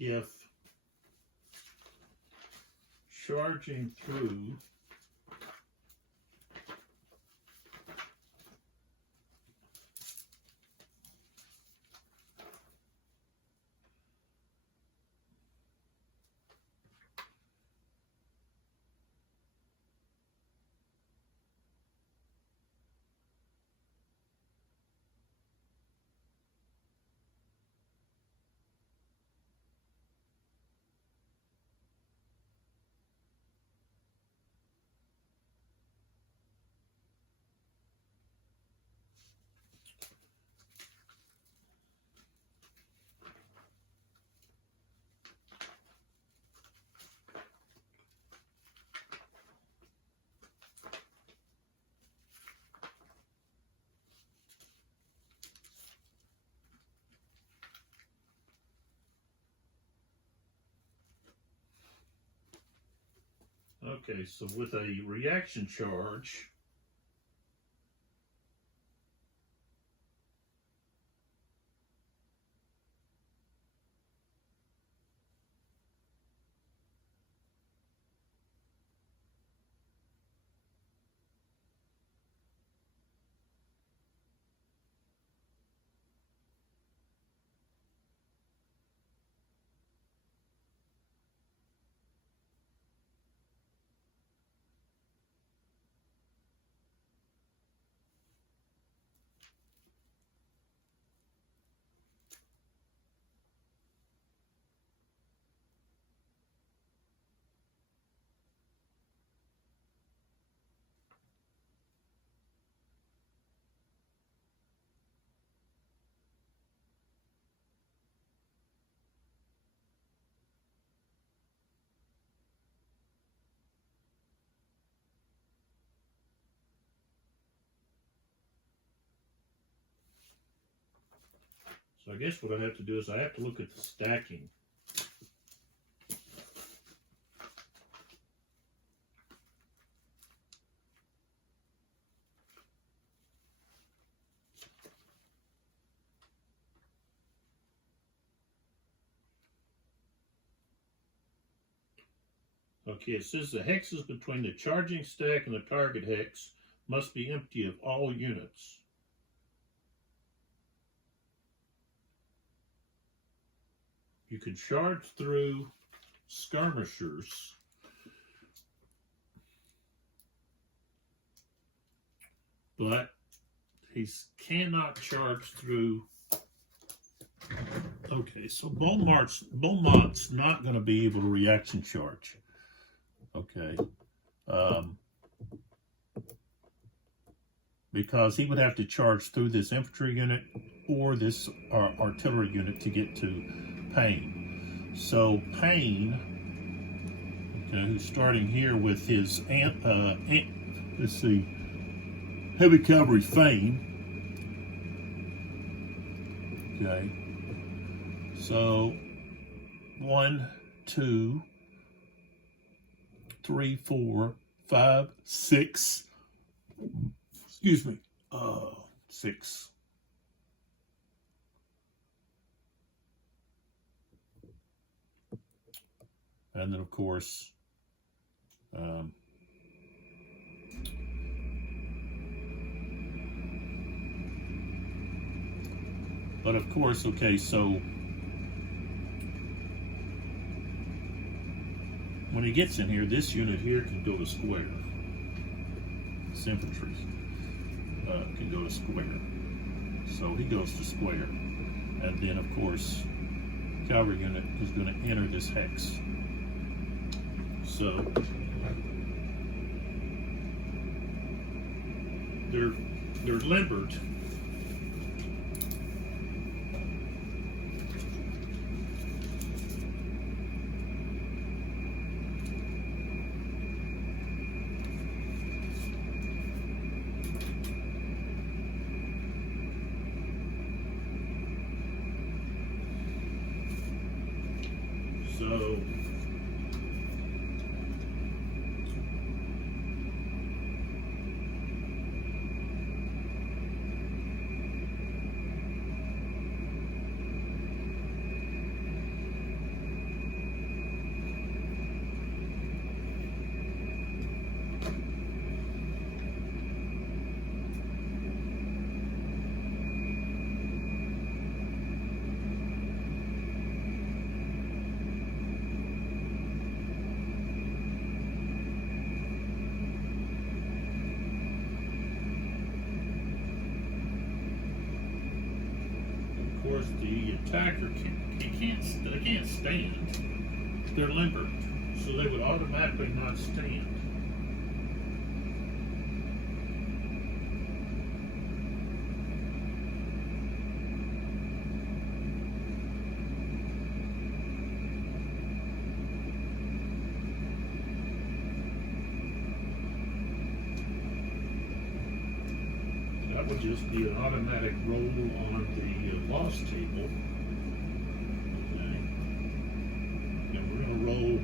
if charging through okay, so with a reaction charge, so I guess what I have to do is I have to look at the stacking. Okay, it says the hexes between the charging stack and the target hex must be empty of all units. You can charge through skirmishers, but he cannot charge through. Okay, so Beaumont's not going to be able to reaction charge. Okay, because he would have to charge through this infantry unit or this artillery unit to get to Payne. So Payne, okay, who's starting here with his let's see, heavy cavalry Fane. Okay, so 1, 2, 3, 4, 5, 6. Excuse me, 6. And then, of course, but of course, okay, so when he gets in here, this unit here can go to square. This infantry can go to square. So he goes to square. And then, of course, cavalry unit is going to enter this hex. So they're limbered. So the attacker can't stand. They're limbered, so they would automatically not stand. That would just be an automatic roll on the loss table. Okay. And we're going to roll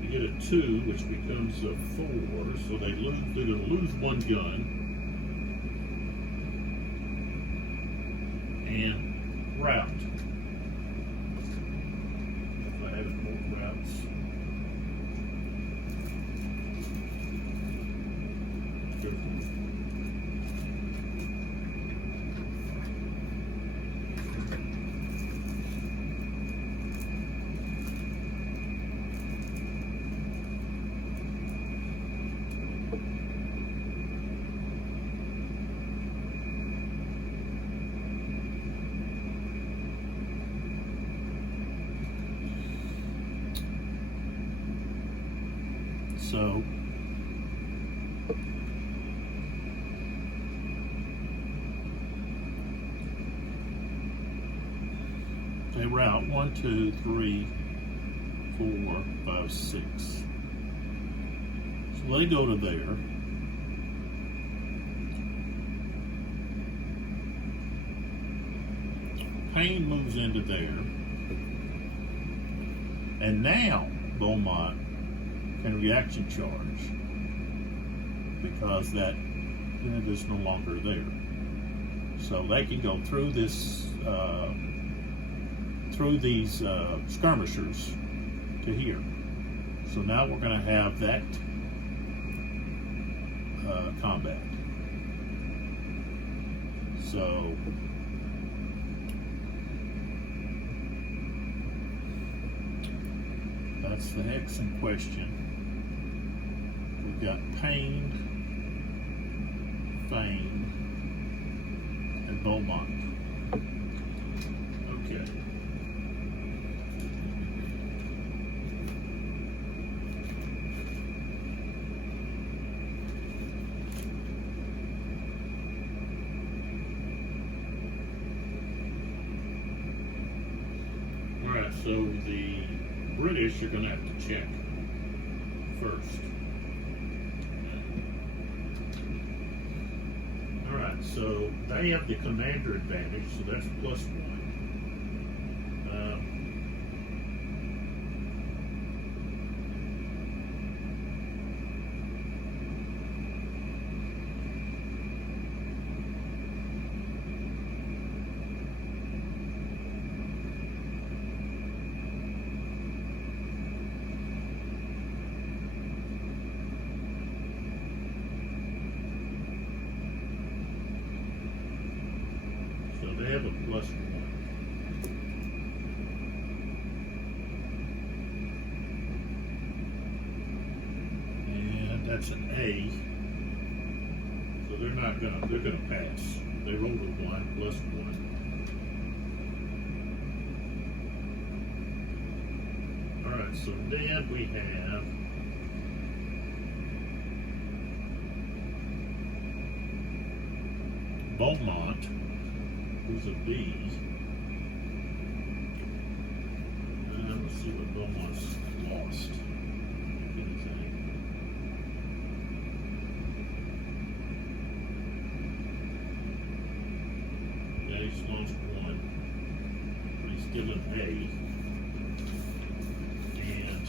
to get a 2, which becomes a 4. So they're going to lose one gun. And route. If I have more routes. So they route 1, 2, 3, 4, 5, 6. So they go to there. Payne moves into there. And now Beaumont can reaction charge because that unit is no longer there. So they can go through this, through these skirmishers to here. So now we're going to have that combat. So that's the hex in question. We've got Payne, Fane, and Beaumont. Okay. All right, so the British are going to have to check first. So they have the commander advantage, so that's +1. That's an A. So they're gonna pass. They rolled a 1 plus 1. All right, so then we have Beaumont, who's a B. Let's see what Beaumont's lost. If anything. Yeah, he's lost 1. But he's still an A. And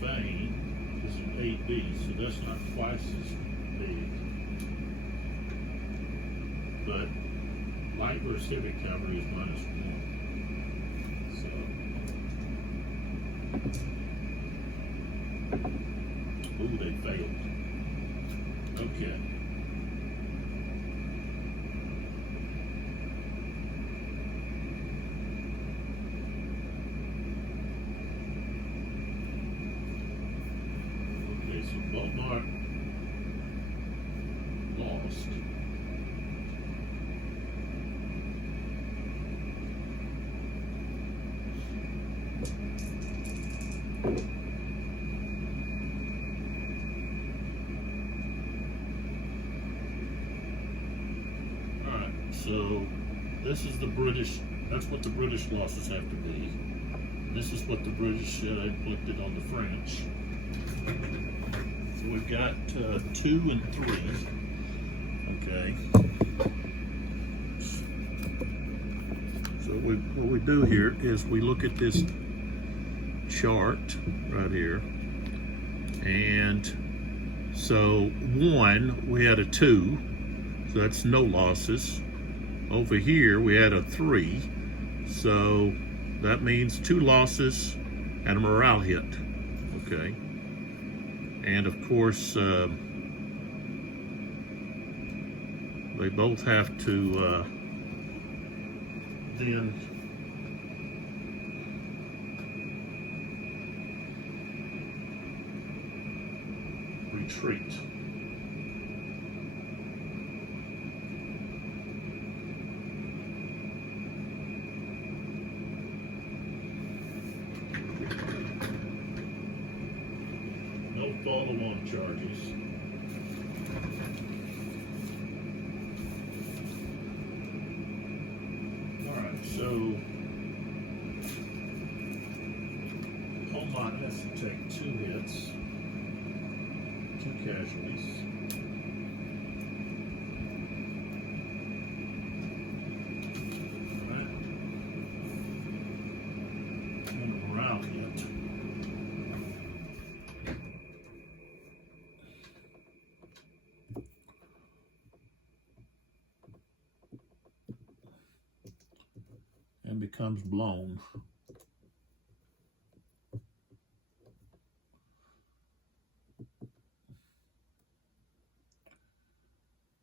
Fane is an 8B, so that's not twice as big. But light versus heavy cavalry is -1. So, ooh, they failed. Okay. Okay, so Beaumont lost. So this is the British, that's what the British losses have to be. This is what the British inflicted on the French. So we've got 2 and 3. Okay. So what we do here is we look at this chart right here. And so 1, we had a 2, so that's no losses. Over here, we had a 3, so that means 2 losses and a morale hit, okay? And of course, they both have to then retreat. Follow-on charges. All right, so Beaumont has to take 2 hits, 2 casualties. All right. And a morale hit. And becomes blown.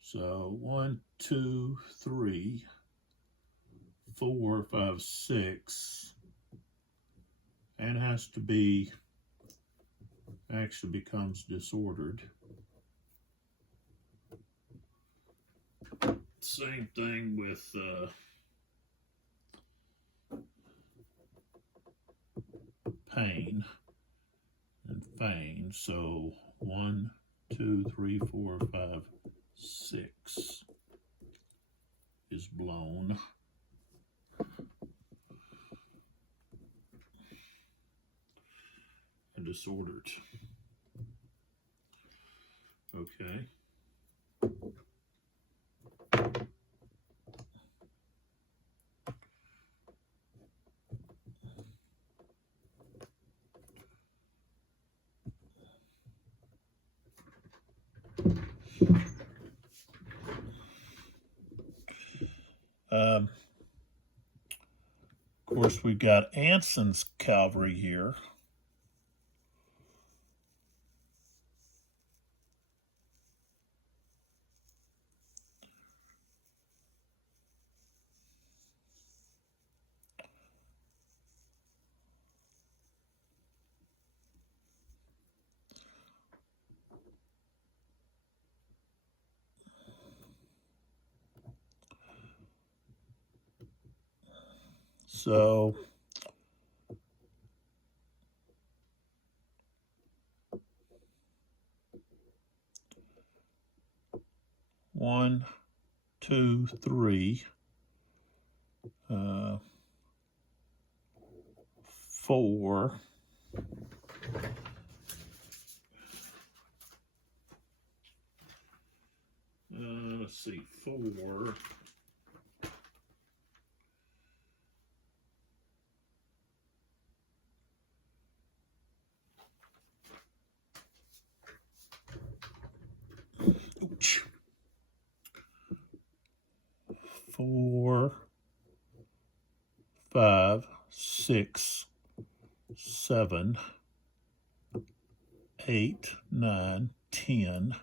So 1, 2, 3, 4, 5, 6, and it has to be, actually becomes disordered. Same thing with Pain and Fane. So 1, 2, 3, 4, 5, 6 is blown. And disordered. Okay. Of course, we've got Anson's cavalry here. So one, two, three, 4. Let's see, 4. Ouch. 4, 5, 6, 7, 8, 9, 10.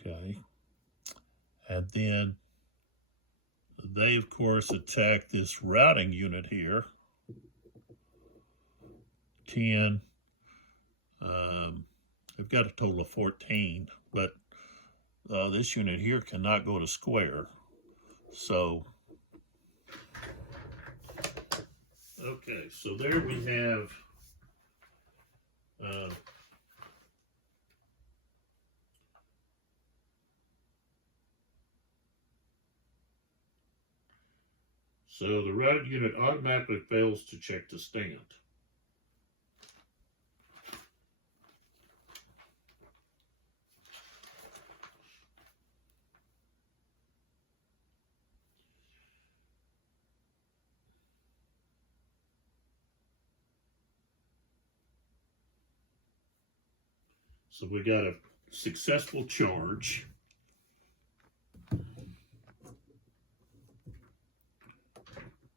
Okay. And then they, of course, attack this routing unit here. 10. They've got a total of 14, but this unit here cannot go to square. So, okay, so there we have so the routed unit automatically fails to check to stand. So we got a successful charge.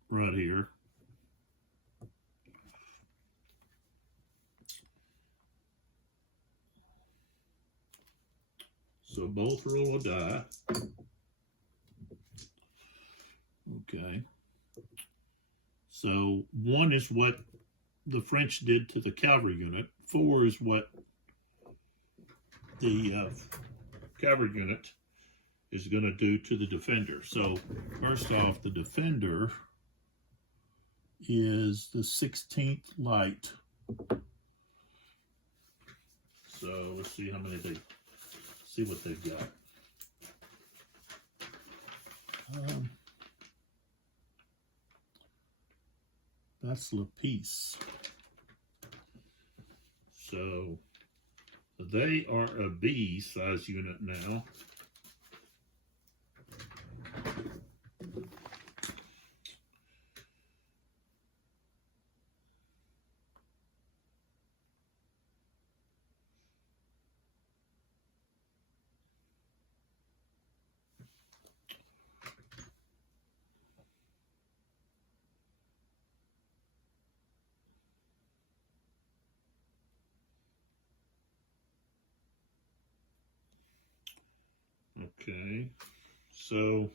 Right here. So both roll a die. Okay. So 1 is what the French did to the cavalry unit. 4 is what the cavalry unit is going to do to the defender. So first off, the defender is the 16th light. So let's see how many see what they've got. That's La Piece. So they are a B size unit now. Okay, so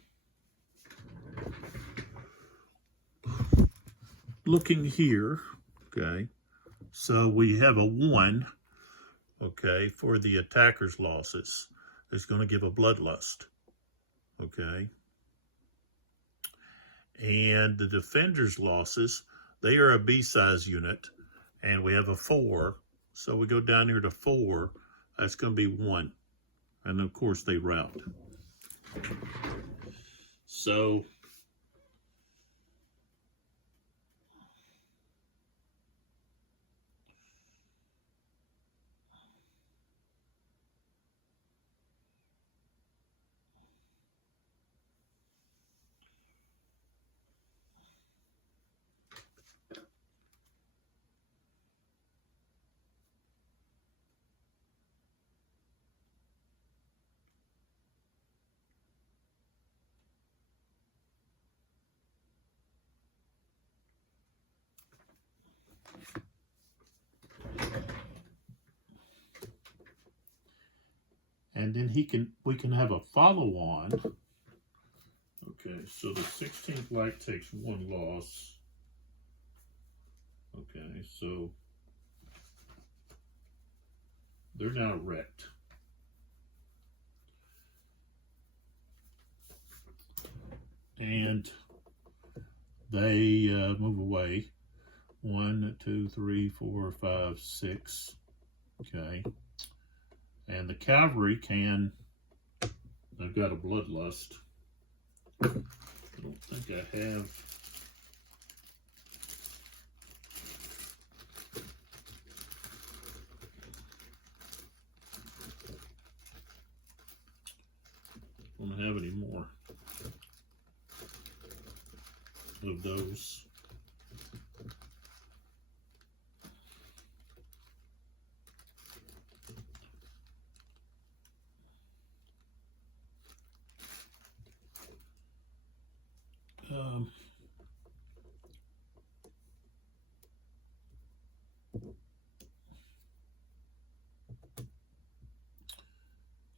looking here, okay, so we have a 1, okay, for the attacker's losses. It's going to give a bloodlust, okay, and the defender's losses, they are a B-size unit, and we have a 4, so we go down here to 4, that's going to be 1. And of course they rout. So and then we can have a follow-on. Okay, so the 16th light takes 1 loss. Okay, so they're now wrecked. And they move away. 1, 2, 3, 4, 5, 6. Okay. And the cavalry can, I've got a bloodlust. I don't think I have. I don't have any more of those.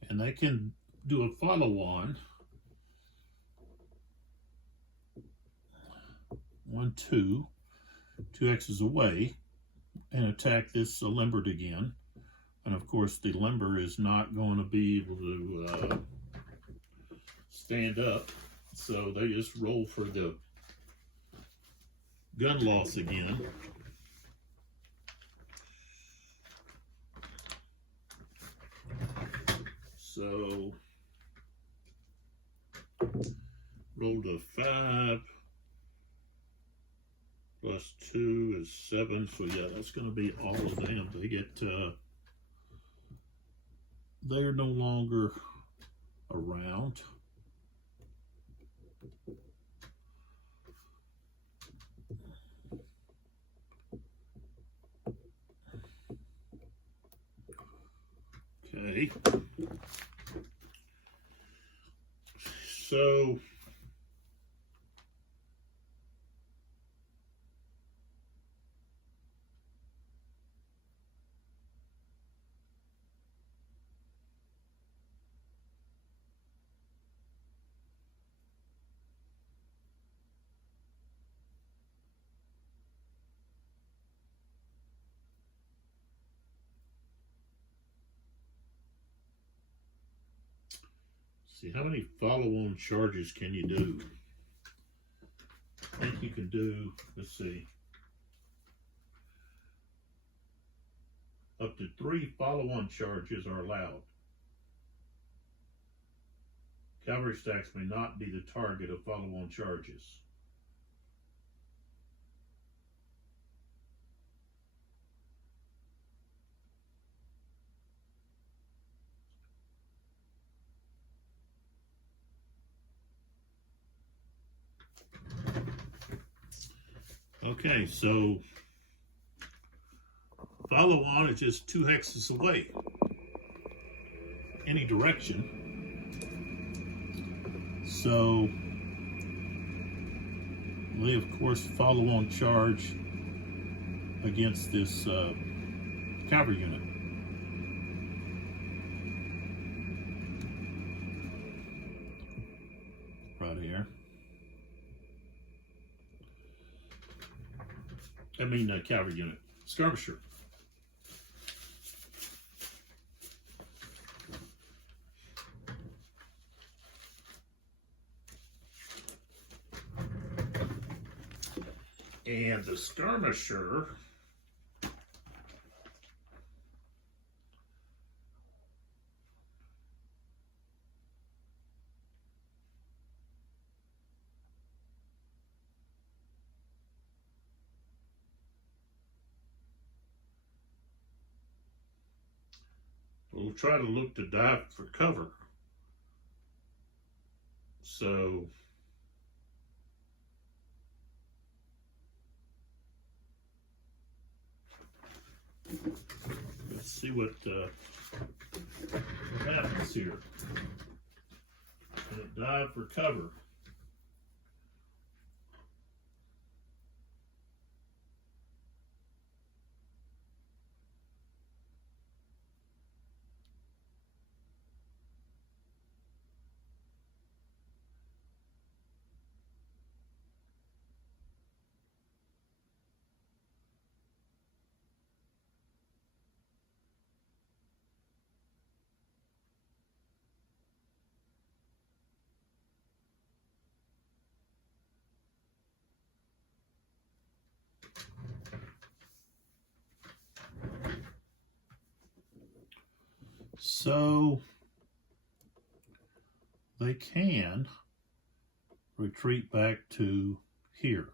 And they can do a follow-on. 1, 2, 2 X's away, and attack this limberd again. And of course, the limber is not going to be able to stand up, so they just roll for the gun loss again. So rolled a 5 plus 2 is 7. So yeah, that's going to be all of them. They get they're no longer around. Okay. So see, how many follow-on charges can you do? I think you can do, let's see, up to 3 follow-on charges are allowed. Cavalry stacks may not be the target of follow-on charges. Okay, so follow on is just 2 hexes away, any direction. So they of course follow on charge against this cavalry unit. Right here. I mean cavalry unit, skirmisher. And the skirmisher will try to look to dive for cover. So let's see what happens here. Gonna dive for cover. So they can retreat back to here.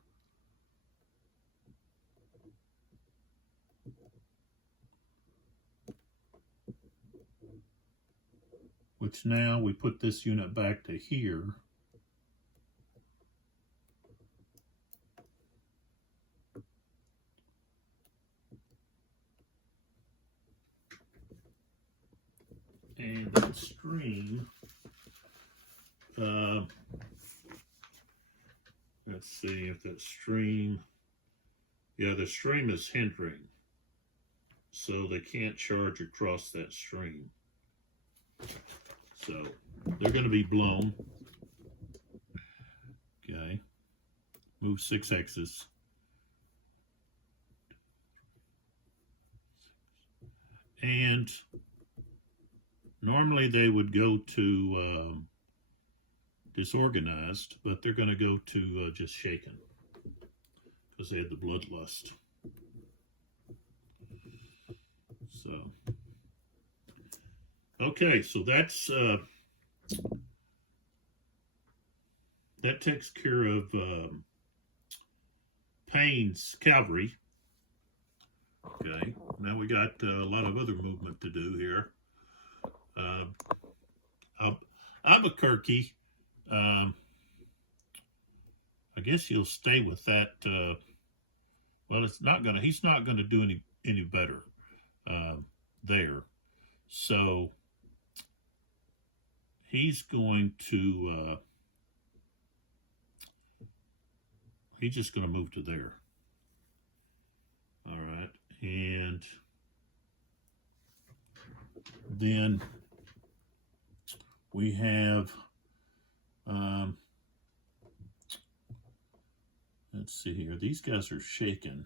Which now we put this unit back to here. And that stream, let's see if that stream, yeah, the stream is hindering. So they can't charge across that stream. So they're going to be blown. Okay. Move 6 X's. And normally they would go to disorganized, but they're going to go to just shaken because they had the bloodlust. So, okay, so that's that takes care of Payne's cavalry. Okay, now we got a lot of other movement to do here. Albuquerque, I guess he'll stay with that. Well, it's not gonna. He's not gonna do any better there. So he's going to. He's just going to move to there. All right, and then we have. Let's see here. These guys are shaken.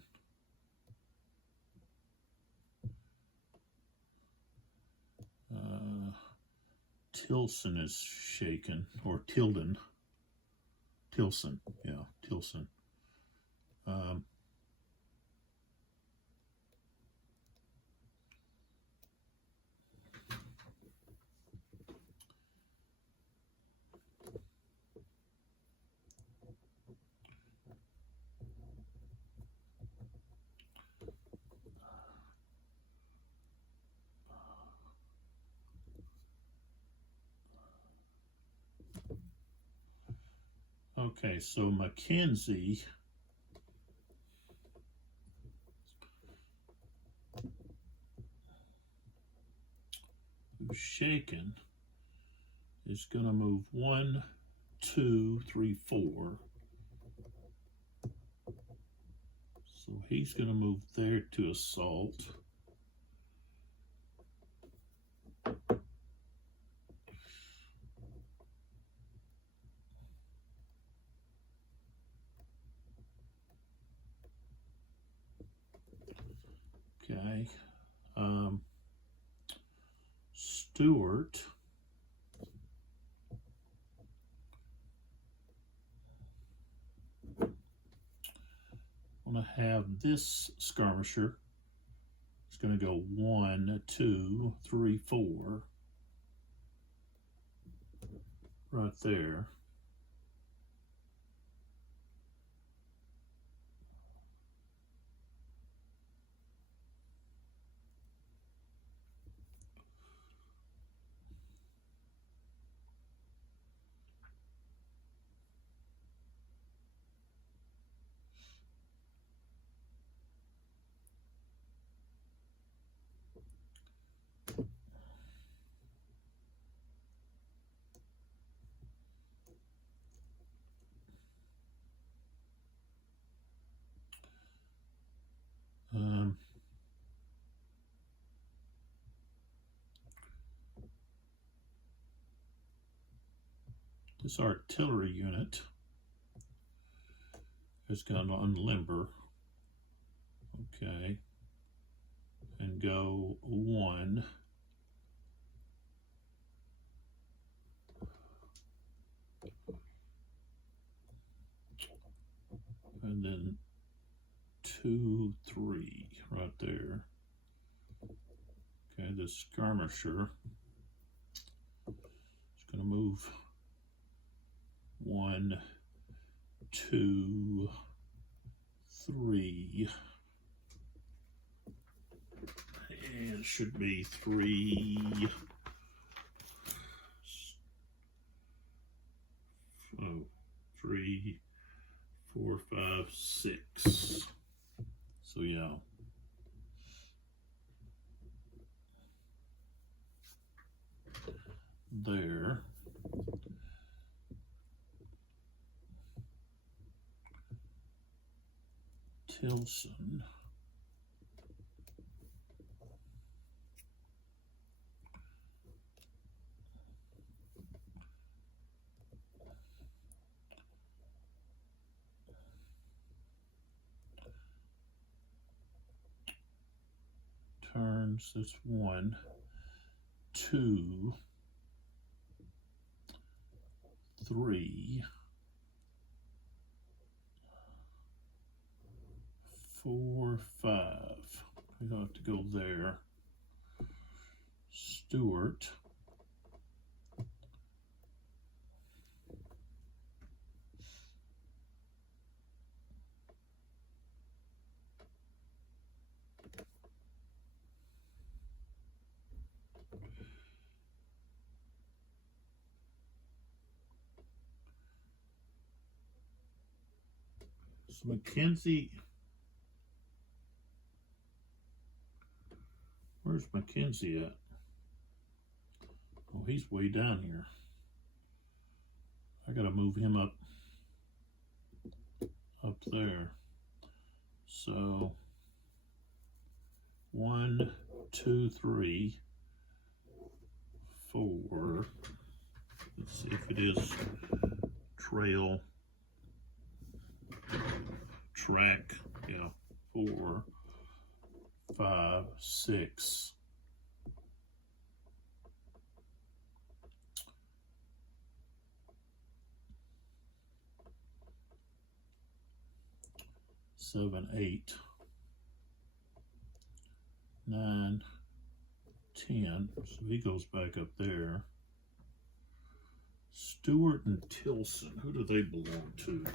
Tilson is shaken, or Tilden. Tilson, yeah, Tilson. Okay, so Mackenzie who's shaken is going to move 1, 2, 3, 4. So he's going to move there to assault. Okay, Stewart I'm going to have this skirmisher. It's going to go 1, 2, 3, 4 right there. This artillery unit is going to unlimber, okay, and go 1. And then 2, 3 right there. Okay, the skirmisher going to move 1, 2, 3, and should be 3, 3, 4, 5, 6. So yeah. There. Tilson. Turns, that's 1, 2, 3, 4, 5. We have to go there. Stewart. So Mackenzie, where's Mackenzie at? Oh, he's way down here. I gotta move him up there. So 1, 2, 3, 4. Let's see if it is trail. Track, yeah, 4, 5, 6. Seven, 8, 9, 10. So he goes back up there. Stewart and Tilson, who do they belong to?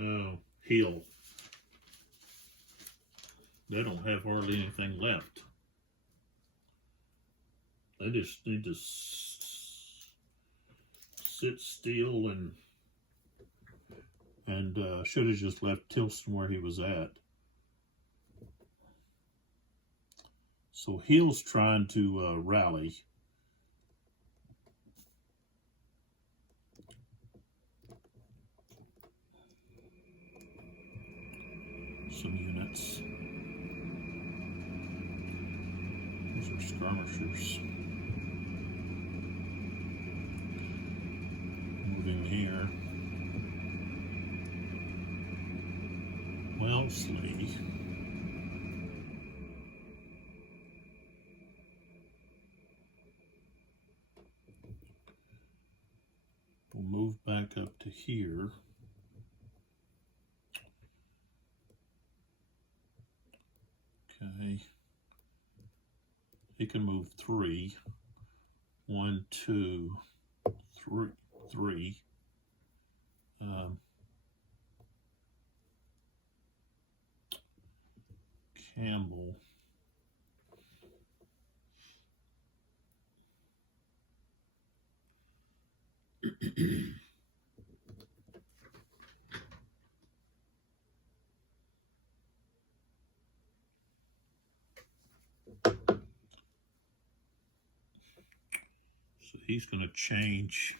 Oh, Hill. They don't have hardly anything left. They just need to sit still and should have just left Tilson where he was at. So Hill's trying to rally. Some units. These are skirmishers. Moving here. Wellesley. We'll move back up to here. Okay. He can move 3. 1, 2, 3. Campbell. So he's going to change.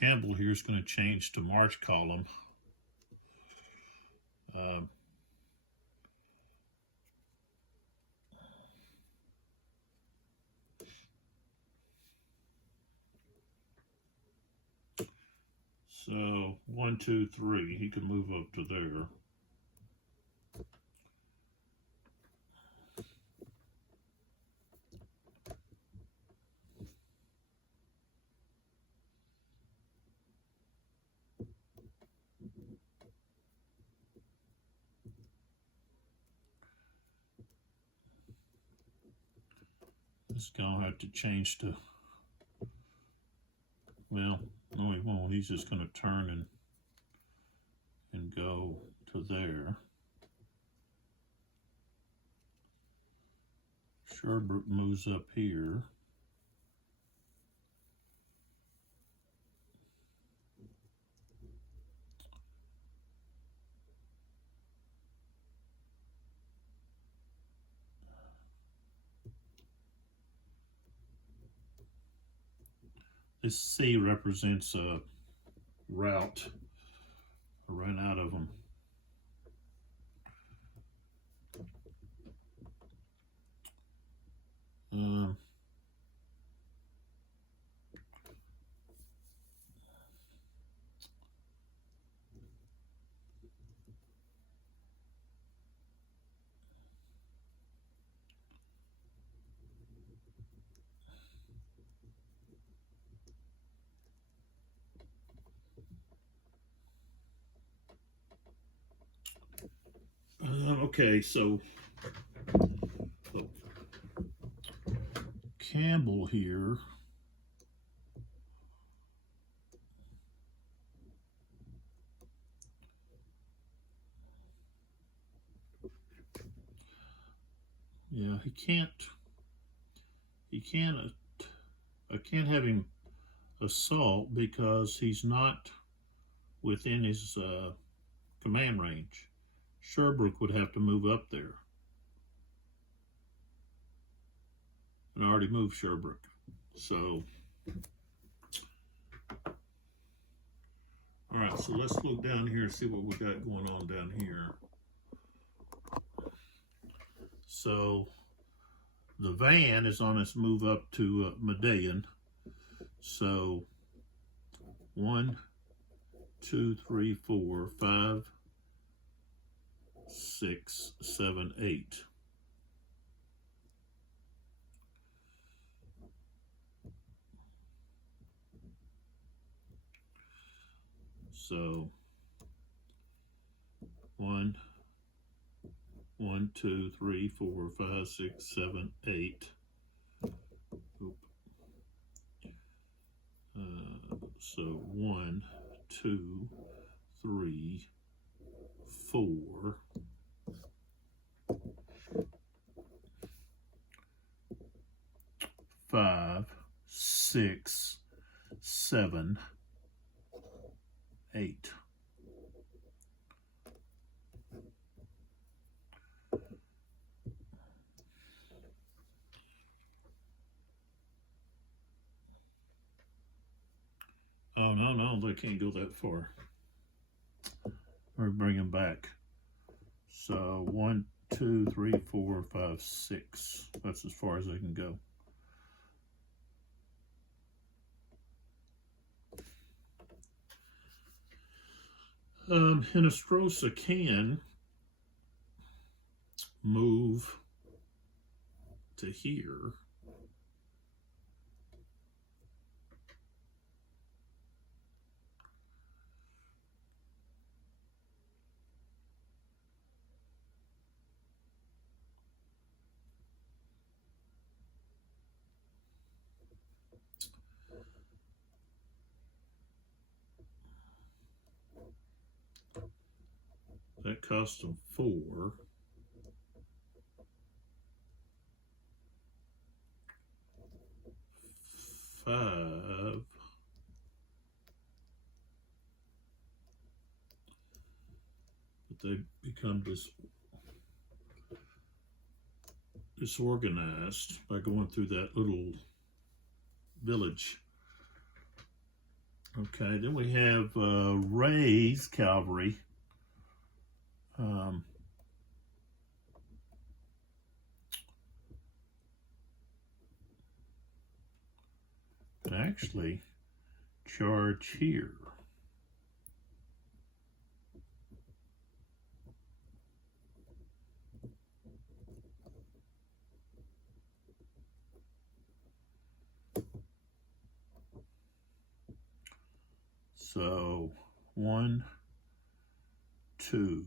Campbell here is going to change to march column. So 1, 2, 3, he can move up to there. This guy will have to change to, well, no he won't. He's just going to turn and go to there. Sherbrooke moves up here. This C represents a route. I ran out of them. Okay, so Campbell here. Yeah, I can't have him assault because he's not within his command range. Sherbrooke would have to move up there. And I already moved Sherbrooke. So, all right, so let's look down here and see what we got going on down here. So, the van is on its move up to Medellin. So, 1, 2, 3, 4, 5, 6, 7, 8. So 1, 2, 3, 4, 5, 6, 7, 8. So 1, 2, 3, 4. 5, 6, 7, 8. Oh, no, they can't go that far. We're bringing back. So 1, 2, 3, 4, 5, 6. That's as far as they can go. Hinestrosa can move to here. That cost them 4. Five. But they become disorganized by going through that little village. Okay, then we have Ray's cavalry. Actually charge here. So 1, 2,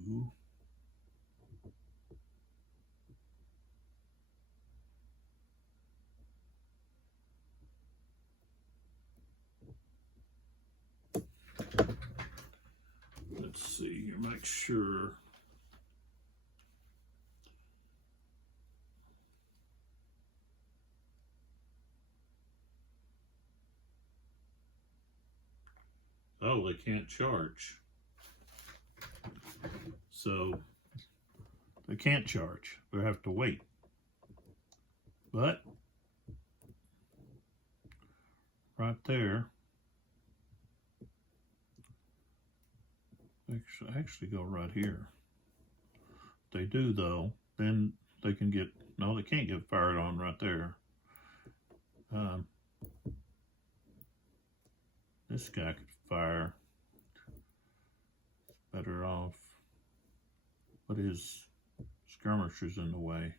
let's see here, make sure. Oh, they can't charge. So they can't charge. They have to wait. But right there, they should actually go right here. If they do though, then they can get, no, they can't get fired on right there. This guy could fire. Better off, but his skirmisher's in the way.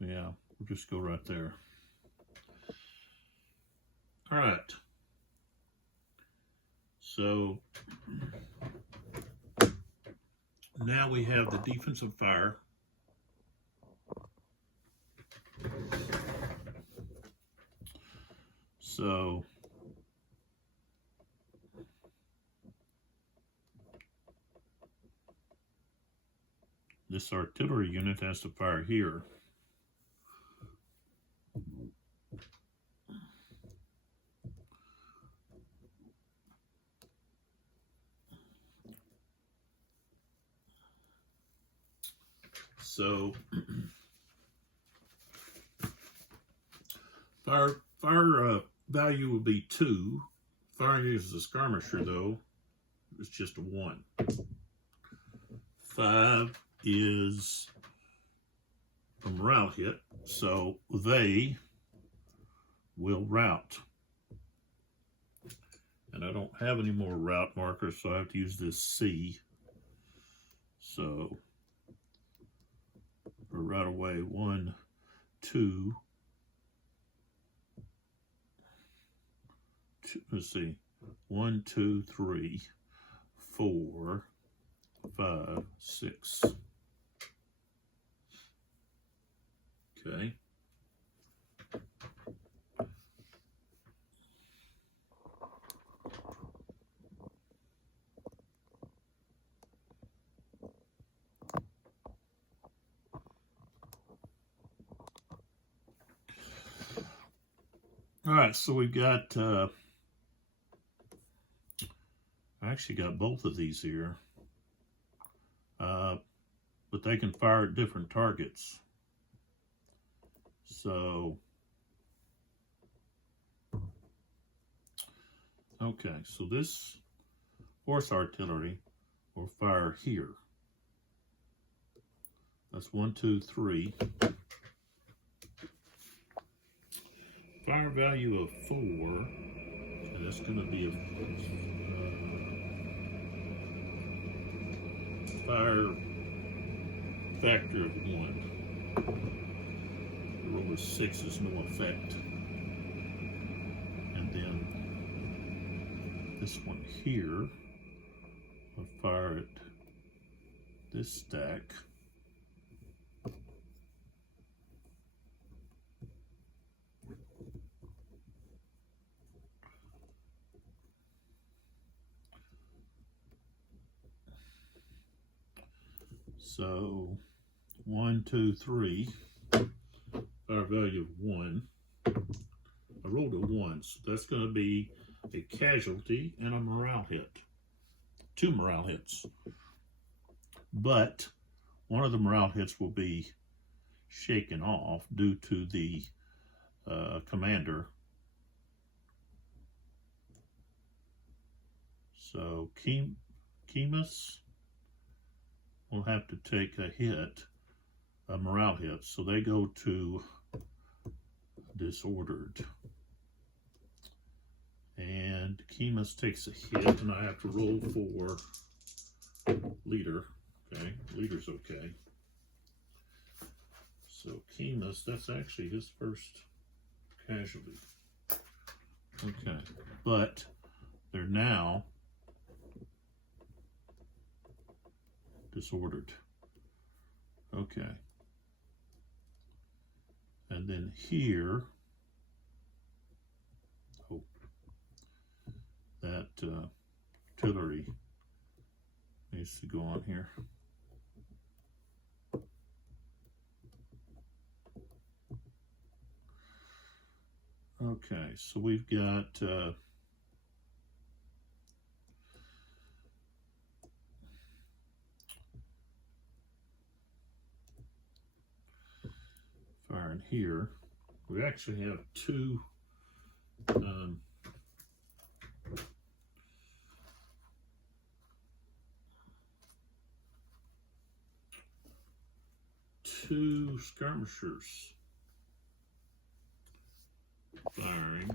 Yeah, we'll just go right there. All right. So now we have the defensive fire. So this artillery unit has to fire here. So fire value would be 2. Firing as a skirmisher though is just a 1. 5 is a morale hit, so they will rout. And I don't have any more route markers, so I have to use this C. So for right away, 1, 2, let's see, 1, 2, 3, 4, 5, 6. Okay. All right, so we've got, I actually got both of these here, but they can fire at different targets. So, okay, so this horse artillery will fire here. That's 1, 2, 3. Fire value of 4, and that's going to be a fire factor of 1. The roll of 6 is no effect. And then this one here will fire at this stack. So 1, 2, 3, fire value of 1. I rolled a 1, so that's going to be a casualty and a morale hit. 2 morale hits. But one of the morale hits will be shaken off due to the commander. So Gómez will have to take a hit, a morale hit, so they go to disordered. And Gómez takes a hit, and I have to roll for leader. Okay, leader's okay. So Gómez, that's actually his first casualty. Okay, but they're now disordered. Okay. And then here, artillery needs to go on here. Okay, so we've got fire in here. We actually have two two skirmishers firing.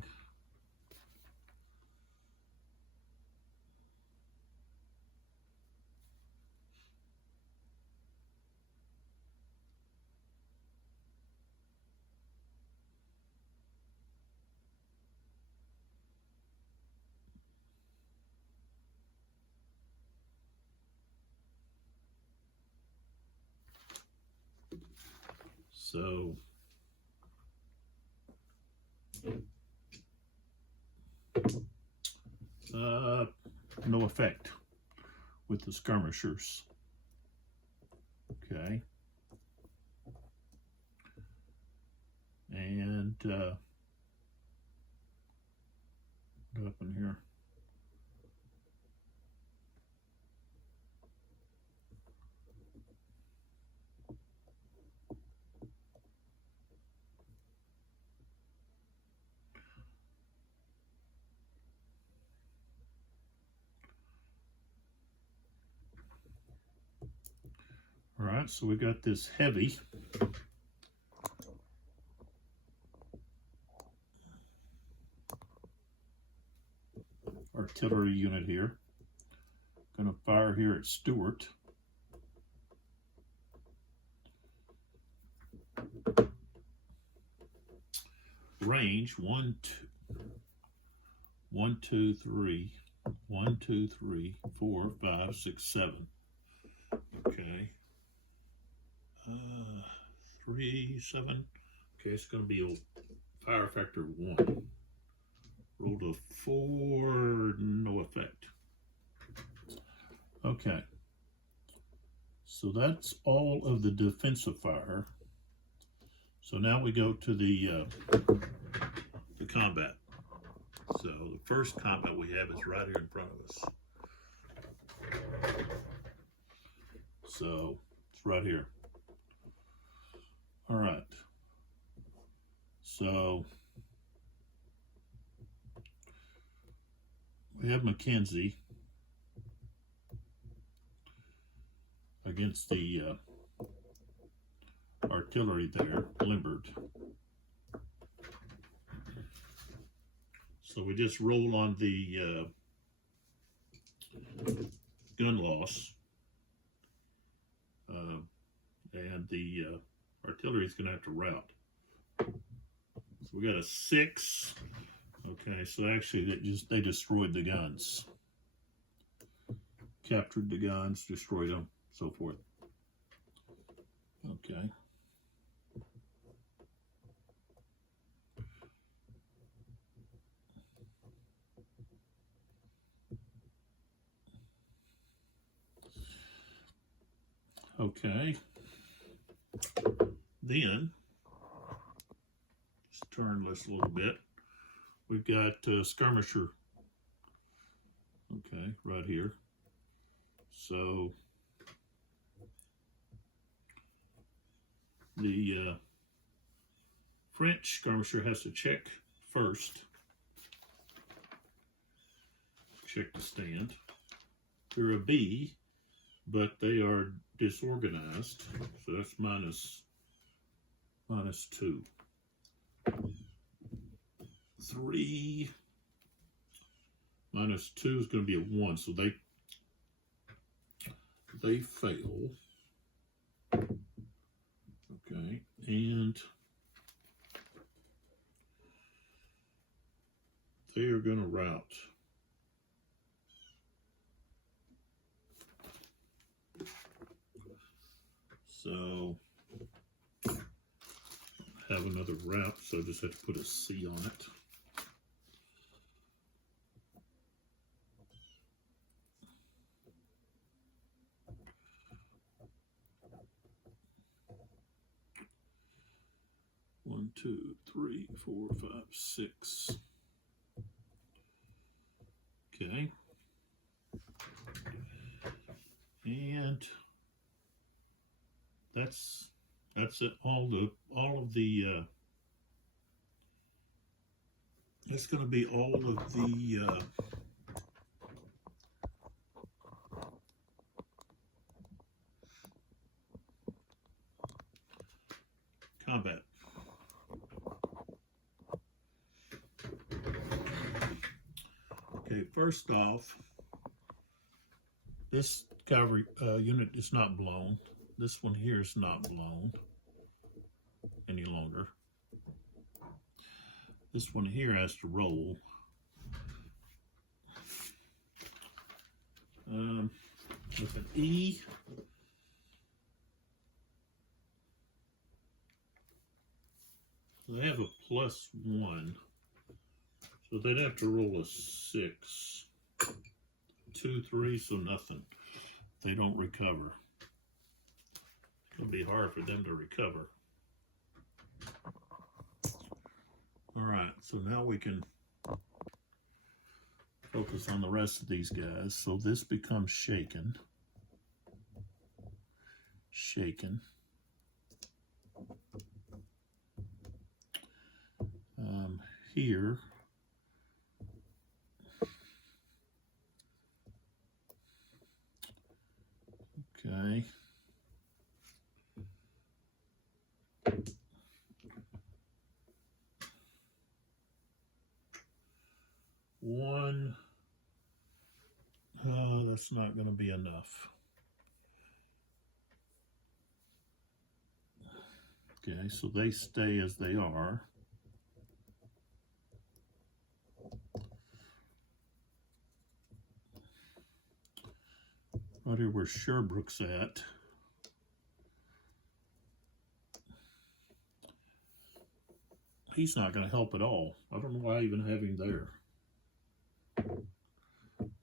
So no effect with the skirmishers. Okay. And what happened here? All right, so we got this heavy artillery unit here. Going to fire here at Stewart. Range 1, 2, 3, 1, 2, 3, 4, 5, 6, 7. Okay. 3, 7. Okay, it's going to be a fire factor 1. Rolled a 4, no effect. Okay. So that's all of the defensive fire. So now we go to the combat. So the first combat we have is right here in front of us. So it's right here. All right. So we have Mackenzie against the artillery there, limbered. So we just roll on the gun loss, and the artillery is going to have to rout. So we got a 6. Okay, so actually they destroyed the guns, captured the guns, destroyed them, so forth. Okay. Okay. Then, just turn this a little bit. We've got skirmisher. Okay, right here. So the French skirmisher has to check first. Check the stand. They're a B, but they are disorganized, so that's minus 2. 3 minus 2 is going to be a 1, so they fail. Okay, and they are going to rout. So have another route, so I just have to put a C on it. 1, 2, 3, 4, 5, 6. Okay. And that's it. All of the that's going to be all of the combat. Okay, first off, this cavalry unit is not blown. This one here is not blown any longer. This one here has to roll. With an E. They have a +1. So they'd have to roll a 6. 2, 3, so nothing. They don't recover. It'll be hard for them to recover. All right, so now we can focus on the rest of these guys. So this becomes shaken. Shaken. Here. Okay. One. That's not going to be enough. Okay, so they stay as they are. Right here where Sherbrooke's at. He's not going to help at all. I don't know why I even have him there.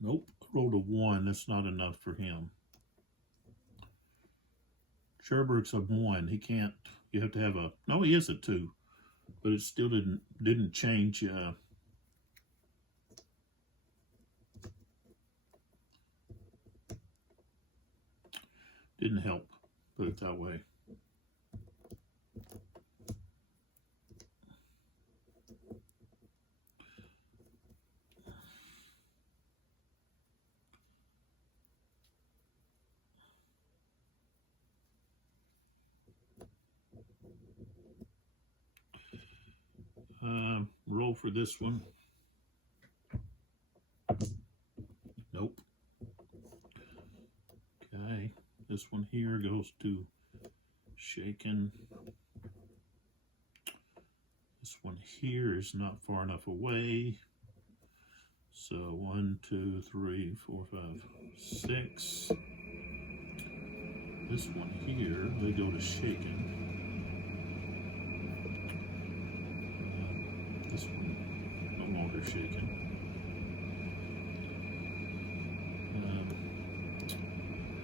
Nope, rolled a 1. That's not enough for him. Sherbrooke's a 1. He can't. You have to have a. No, he is a 2, but it still didn't change. Didn't help, put it that way. Roll for this one. Nope. Okay. This one here goes to shaken. This one here is not far enough away. So 1, 2, 3, 4, 5, 6. This one here, they go to shaken. This one no longer shaken.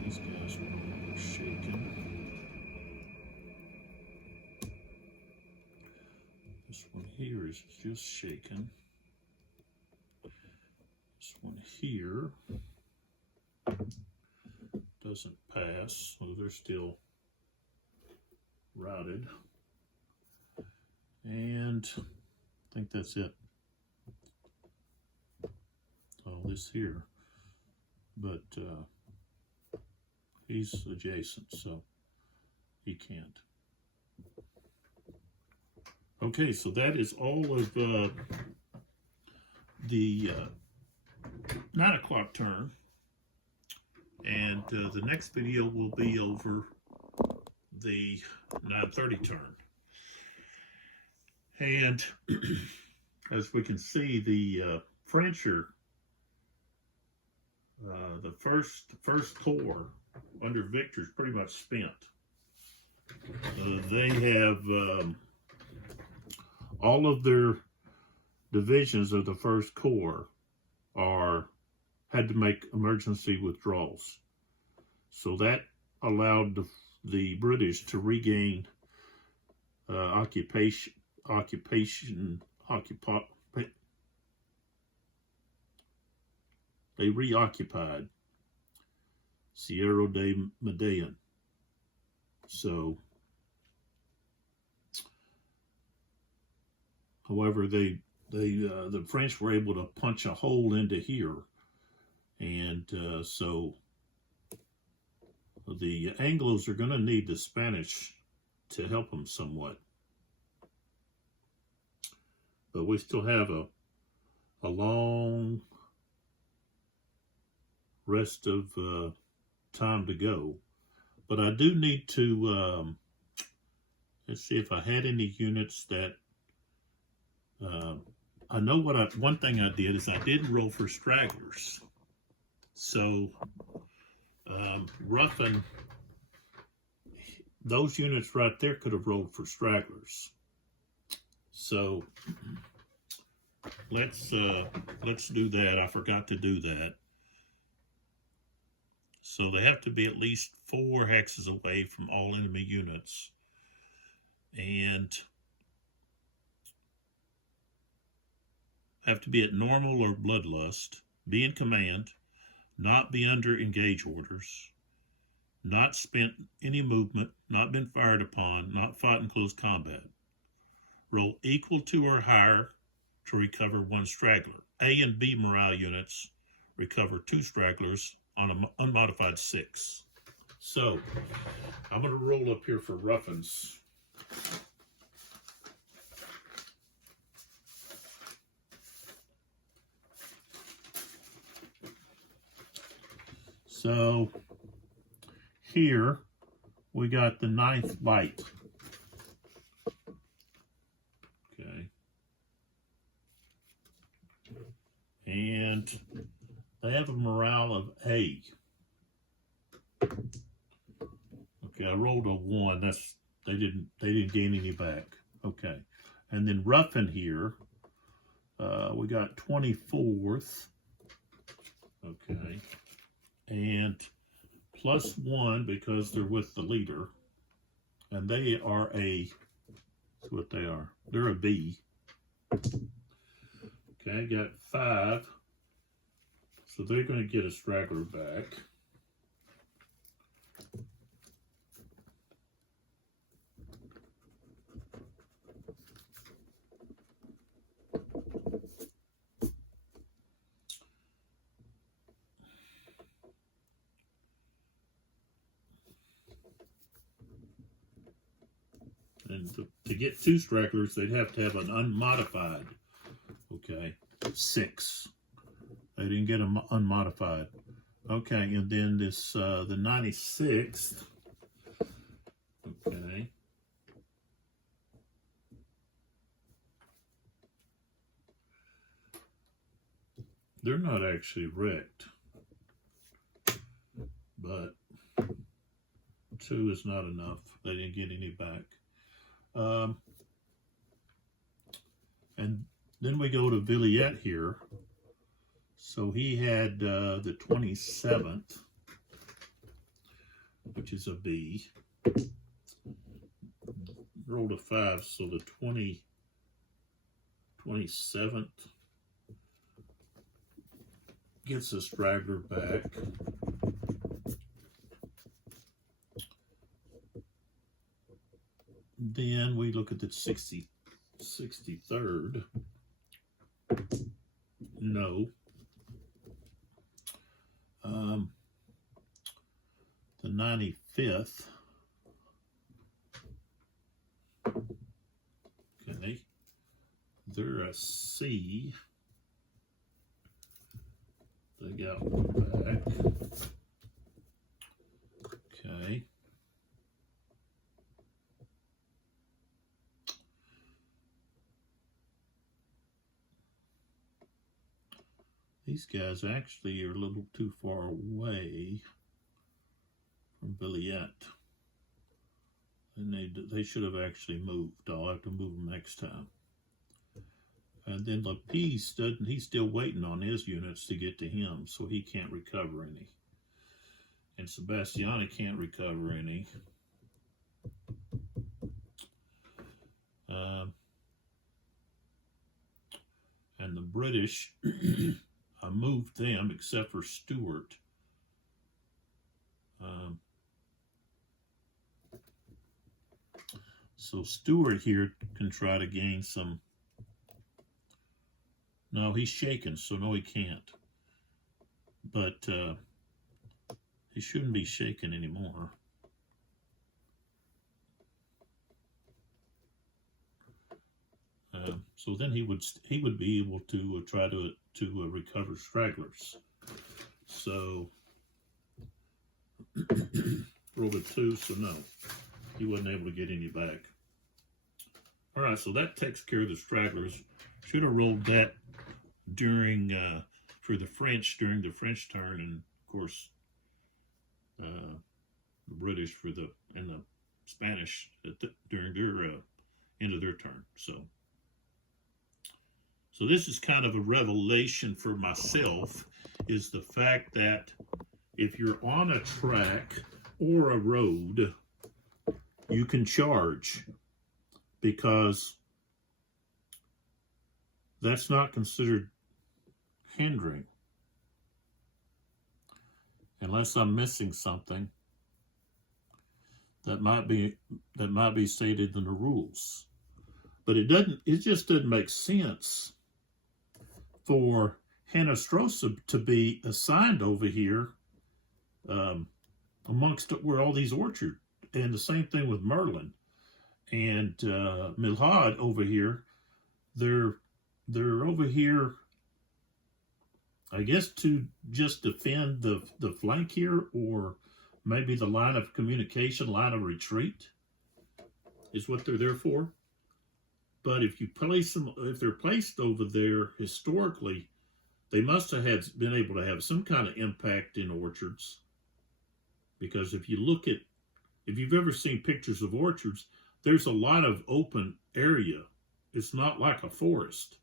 These guys are no longer shaken. This one here is just shaken. This one here doesn't pass, so they're still routed. And I think that's it. Oh, this here, but he's adjacent, so he can't. Okay, so that is all of the 9 o'clock turn, and the next video will be over the 9:30 turn. And as we can see, the French are the first corps under Victor is pretty much spent. They have all of their divisions of the First Corps had to make emergency withdrawals. So that allowed the British to regain occupation they reoccupied Sierra de Medellin. So, however, the French were able to punch a hole into here, and so the Anglos are going to need the Spanish to help them somewhat. But we still have a long rest of time to go. But I do need to, let's see if I had any units that, I know one thing I did is I didn't roll for stragglers. So, Ruffin, those units right there could have rolled for stragglers. So, let's do that. I forgot to do that. So they have to be at least 4 hexes away from all enemy units. And have to be at normal or bloodlust, be in command, not be under engage orders, not spent any movement, not been fired upon, not fought in close combat. Roll equal to or higher to recover 1 straggler. A and B morale units recover 2 stragglers on an unmodified 6. So, I'm going to roll up here for Ruffins. So, here we got the 9th light. Okay. And they have a morale of A. Okay, I rolled a 1. That's they didn't gain any back. Okay. And then Ruffin here, we got 24th. Okay. And +1 because they're with the leader. And they are that's what they are. They're a B. Okay, got 5. So they're going to get a straggler back. And to get 2 stragglers, they'd have to have an unmodified, okay, 6. They didn't get them unmodified. Okay, and then this, the 96th, okay. They're not actually wrecked, but 2 is not enough. They didn't get any back. And then we go to Villiet here. So he had the 27th, which is a B. Rolled a 5, so the 27th gets a straggler back. Then we look at the 63rd. No. The 95th. Okay. They're a C. They got 1 back. Okay. These guys actually are a little too far away from Villiet. And they should have actually moved. I'll have to move them next time. And then Lapisse he's still waiting on his units to get to him, so he can't recover any. And Sebastiani can't recover any. British, I moved them except for Stuart. So Stuart here can try to gain some. No, he's shaken, so no, he can't. But he shouldn't be shaken anymore. So then he would be able to try to recover stragglers. So rolled a 2, so no, he wasn't able to get any back. All right, so that takes care of the stragglers. Should have rolled that during for the French during the French turn, and of course the British for the and the Spanish during their end of their turn. So this is kind of a revelation for myself, is the fact that if you're on a track or a road, you can charge, because that's not considered hindering, unless I'm missing something that might be stated in the rules. But it just doesn't make sense for Hannestrosa to be assigned over here amongst where all these orchards, and the same thing with Merlin and Milhaud over here. They're over here, I guess, to just defend the flank here, or maybe the line of communication, line of retreat is what they're there for. But if you place them, if they're placed over there historically, they must have been able to have some kind of impact in orchards. Because if you've ever seen pictures of orchards, there's a lot of open area. It's not like a forest,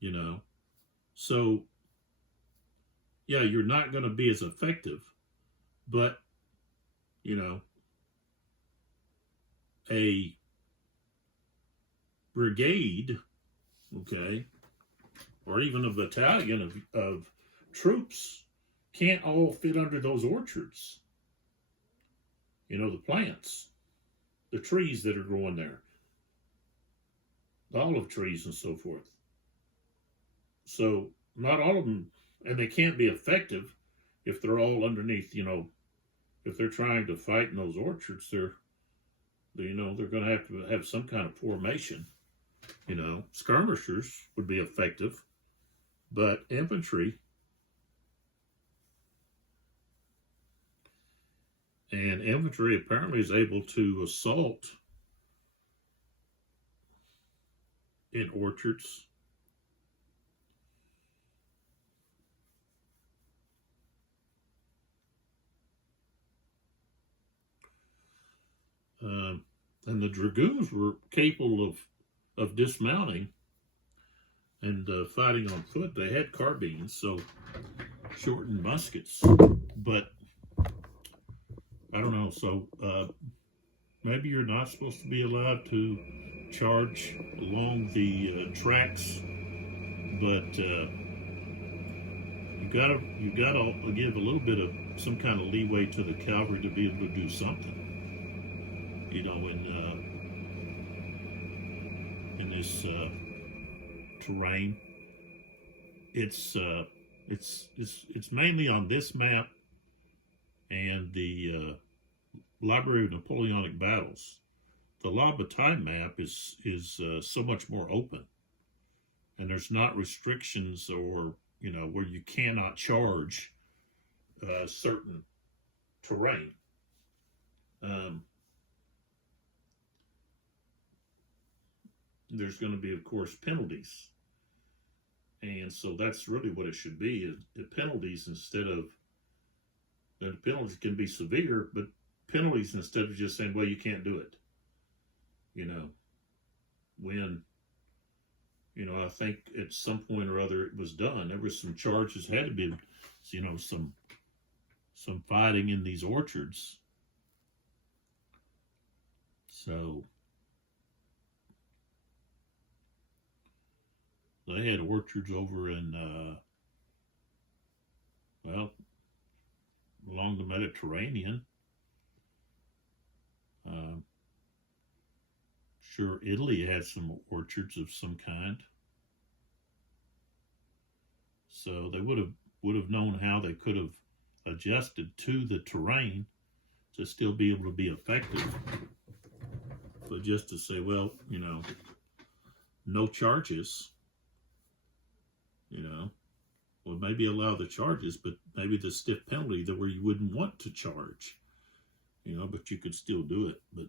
you know. So, yeah, you're not going to be as effective. But, you know, a brigade, okay, or even a battalion of troops can't all fit under those orchards. You know, the plants, the trees that are growing there, the olive trees and so forth. So not all of them, and they can't be effective if they're all underneath, you know, if they're trying to fight in those orchards, they're going to have some kind of formation. You know, skirmishers would be effective, but infantry apparently is able to assault in orchards. And the dragoons were capable of dismounting and fighting on foot. They had carbines, so shortened muskets. But I don't know. So maybe you're not supposed to be allowed to charge along the tracks, but you gotta give a little bit of some kind of leeway to the cavalry to be able to do something. You know, in this terrain, it's mainly on this map and the Library of Napoleonic Battles. The La Bataille map is so much more open, and there's not restrictions or, you know, where you cannot charge certain terrain. There's going to be, of course, penalties. And so that's really what it should be, is the penalties instead of, the penalties can be severe, but penalties instead of just saying, well, you can't do it. You know, when, you know, I think at some point or other it was done, there was some charges, had to be, you know, some fighting in these orchards. So They had orchards over in, well, along the Mediterranean. Sure, Italy had some orchards of some kind. So they would have known how they could have adjusted to the terrain to still be able to be effective. But just to say, well, you know, no charges, you know, well, maybe allow the charges, but maybe the stiff penalty that where you wouldn't want to charge, you know, but you could still do it. But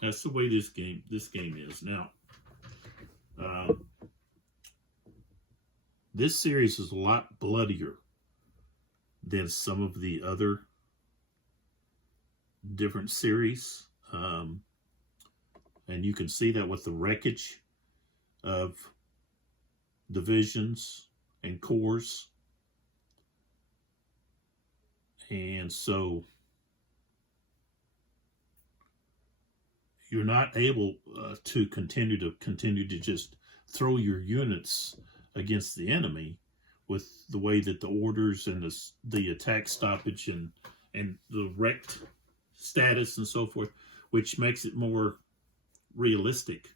that's the way this game is now. This series is a lot bloodier than some of the other different series. And you can see that with the wreckage of divisions and corps. And so you're not able to continue to just throw your units against the enemy with the way that the orders and the attack stoppage and the wrecked status and so forth, which makes it more realistic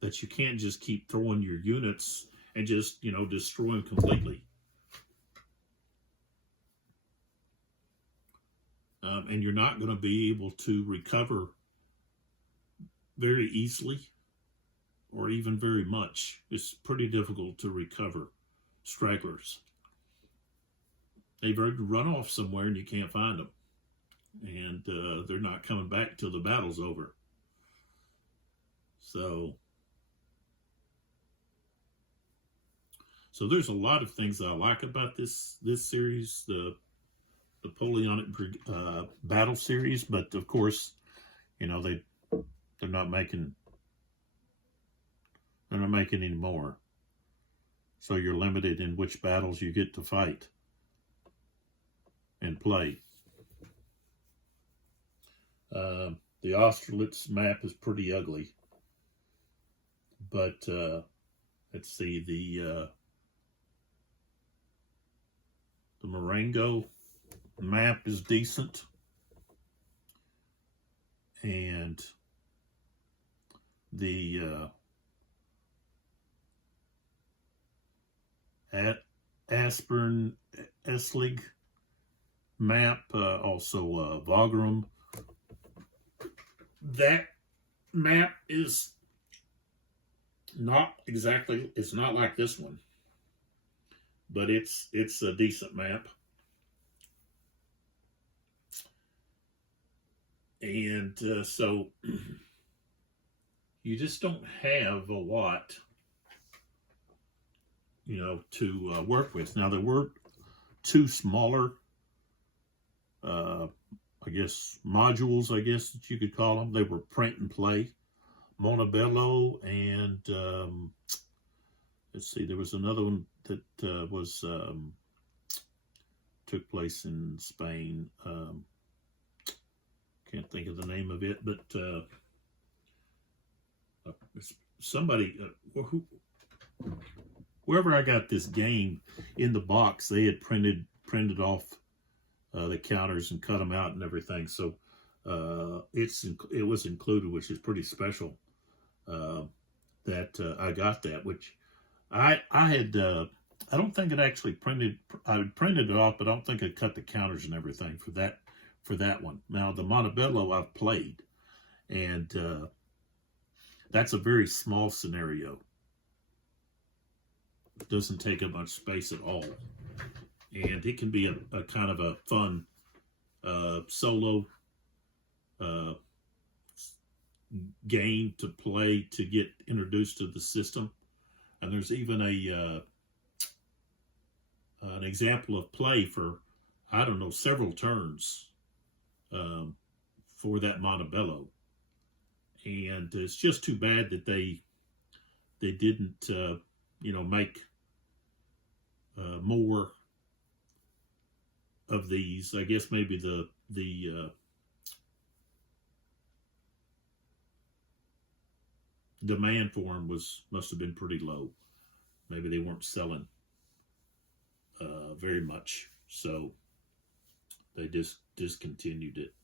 that you can't just keep throwing your units and just, you know, destroy them completely. And you're not going to be able to recover very easily or even very much. It's pretty difficult to recover stragglers. They've already run off somewhere and you can't find them. And they're not coming back till the battle's over. So there's a lot of things that I like about this series, the Napoleonic battle series, but of course, you know, they're not making any more. So you're limited in which battles you get to fight and play. The Austerlitz map is pretty ugly, but let's see, the Marengo map is decent, and the Aspern Essig map, also Wagram. That map is not exactly, it's not like this one, but it's a decent map. And so you just don't have a lot, you know, to work with. Now, there were two smaller, I guess, modules, I guess that you could call them. They were print and play. Montebello and, let's see, there was another one that was, took place in Spain. Can't think of the name of it, but somebody, wherever I got this game in the box, they had printed off the counters and cut them out and everything. So it was included, which is pretty special. That I got that, which I had. I don't think it actually printed. I printed it off, but I don't think it cut the counters and everything for that one. Now the Montebello I've played, and that's a very small scenario. It doesn't take up much space at all, and it can be a kind of a fun solo game to play to get introduced to the system. And there's even an example of play for, I don't know, several turns for that Montebello. And it's just too bad that they didn't you know, make more of these. I guess maybe the demand for them must have been pretty low. Maybe they weren't selling very much, so they just discontinued it.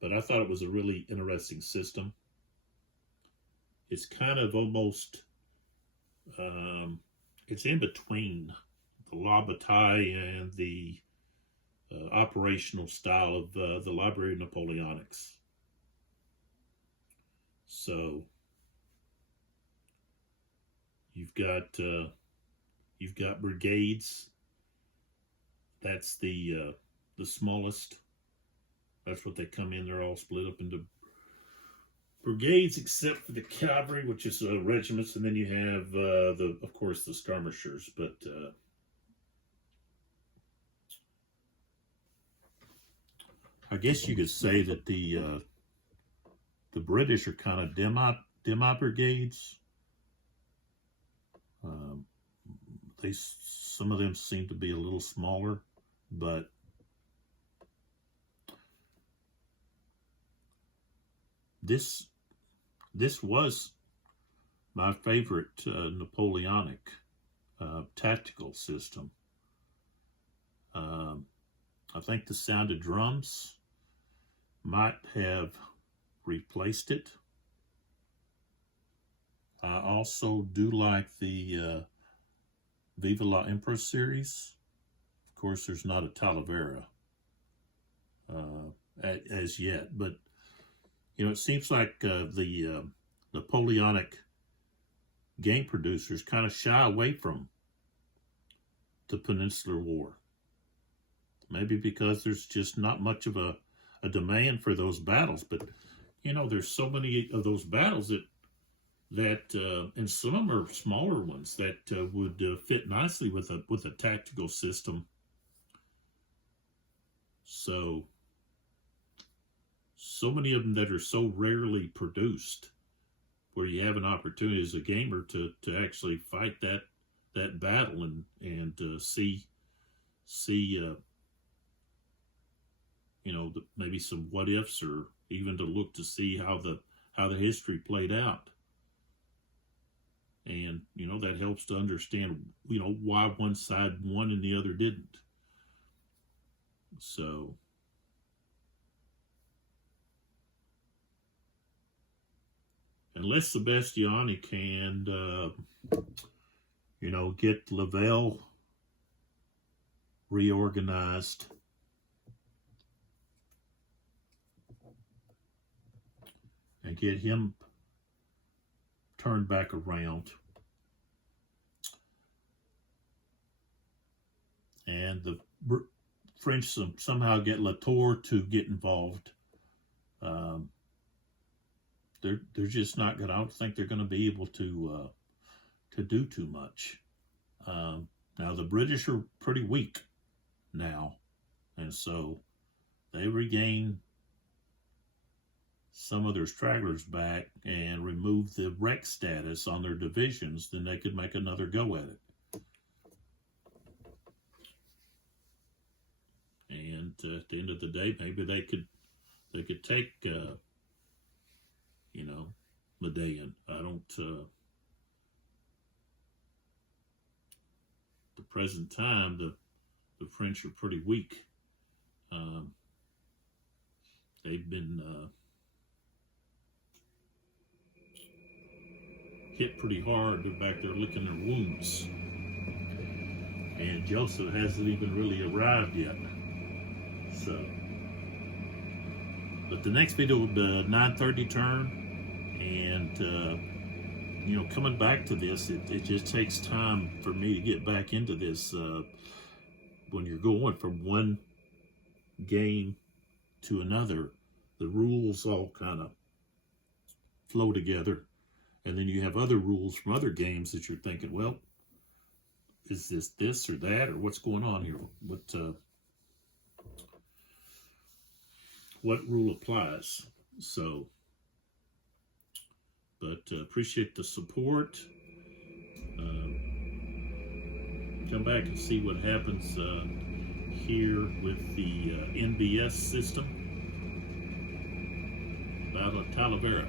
But I thought it was a really interesting system. It's kind of almost, it's in between the La Bataille and the operational style of the Library of Napoleonics. So you've got brigades. That's the smallest. That's what they come in. They're all split up into brigades, except for the cavalry, which is regiments, and then you have of course, the skirmishers. But I guess you could say that the British are kind of demi brigades. Some of them seem to be a little smaller, but this was my favorite Napoleonic tactical system. I think the sound of drums might have replaced it. I also do like the Viva la Empress series. Of course, there's not a Talavera as yet, but it seems like the Napoleonic game producers kind of shy away from the Peninsular War. Maybe because there's just not much of a demand for those battles, but there's so many of those battles that and some of them are smaller ones that would fit nicely with a tactical system. So many of them that are so rarely produced, where you have an opportunity as a gamer to actually fight that battle and see maybe some what ifs, or even to look to see how the history played out. And that helps to understand why one side won and the other didn't. So unless Sebastiani can get Lavelle reorganized, and get him turned back around, and the French somehow get Latour to get involved, they're just not going to, I don't think they're going to be able to do too much. Now the British are pretty weak now, and so they regain some of their stragglers back and remove the wreck status on their divisions, then they could make another go at it. And at the end of the day, maybe they could take Medellin. I don't the present time the French are pretty weak. They've been hit pretty hard. They're back there licking their wounds, and Joseph hasn't even really arrived yet. So, but the next video will be a 9:30 turn, and coming back to this, it just takes time for me to get back into this. When you're going from one game to another, the rules all kind of flow together. And then you have other rules from other games that you're thinking, well, is this or that, or what's going on here? What rule applies? So, but appreciate the support. Come back and see what happens here with the NBS system. Battle of Talavera.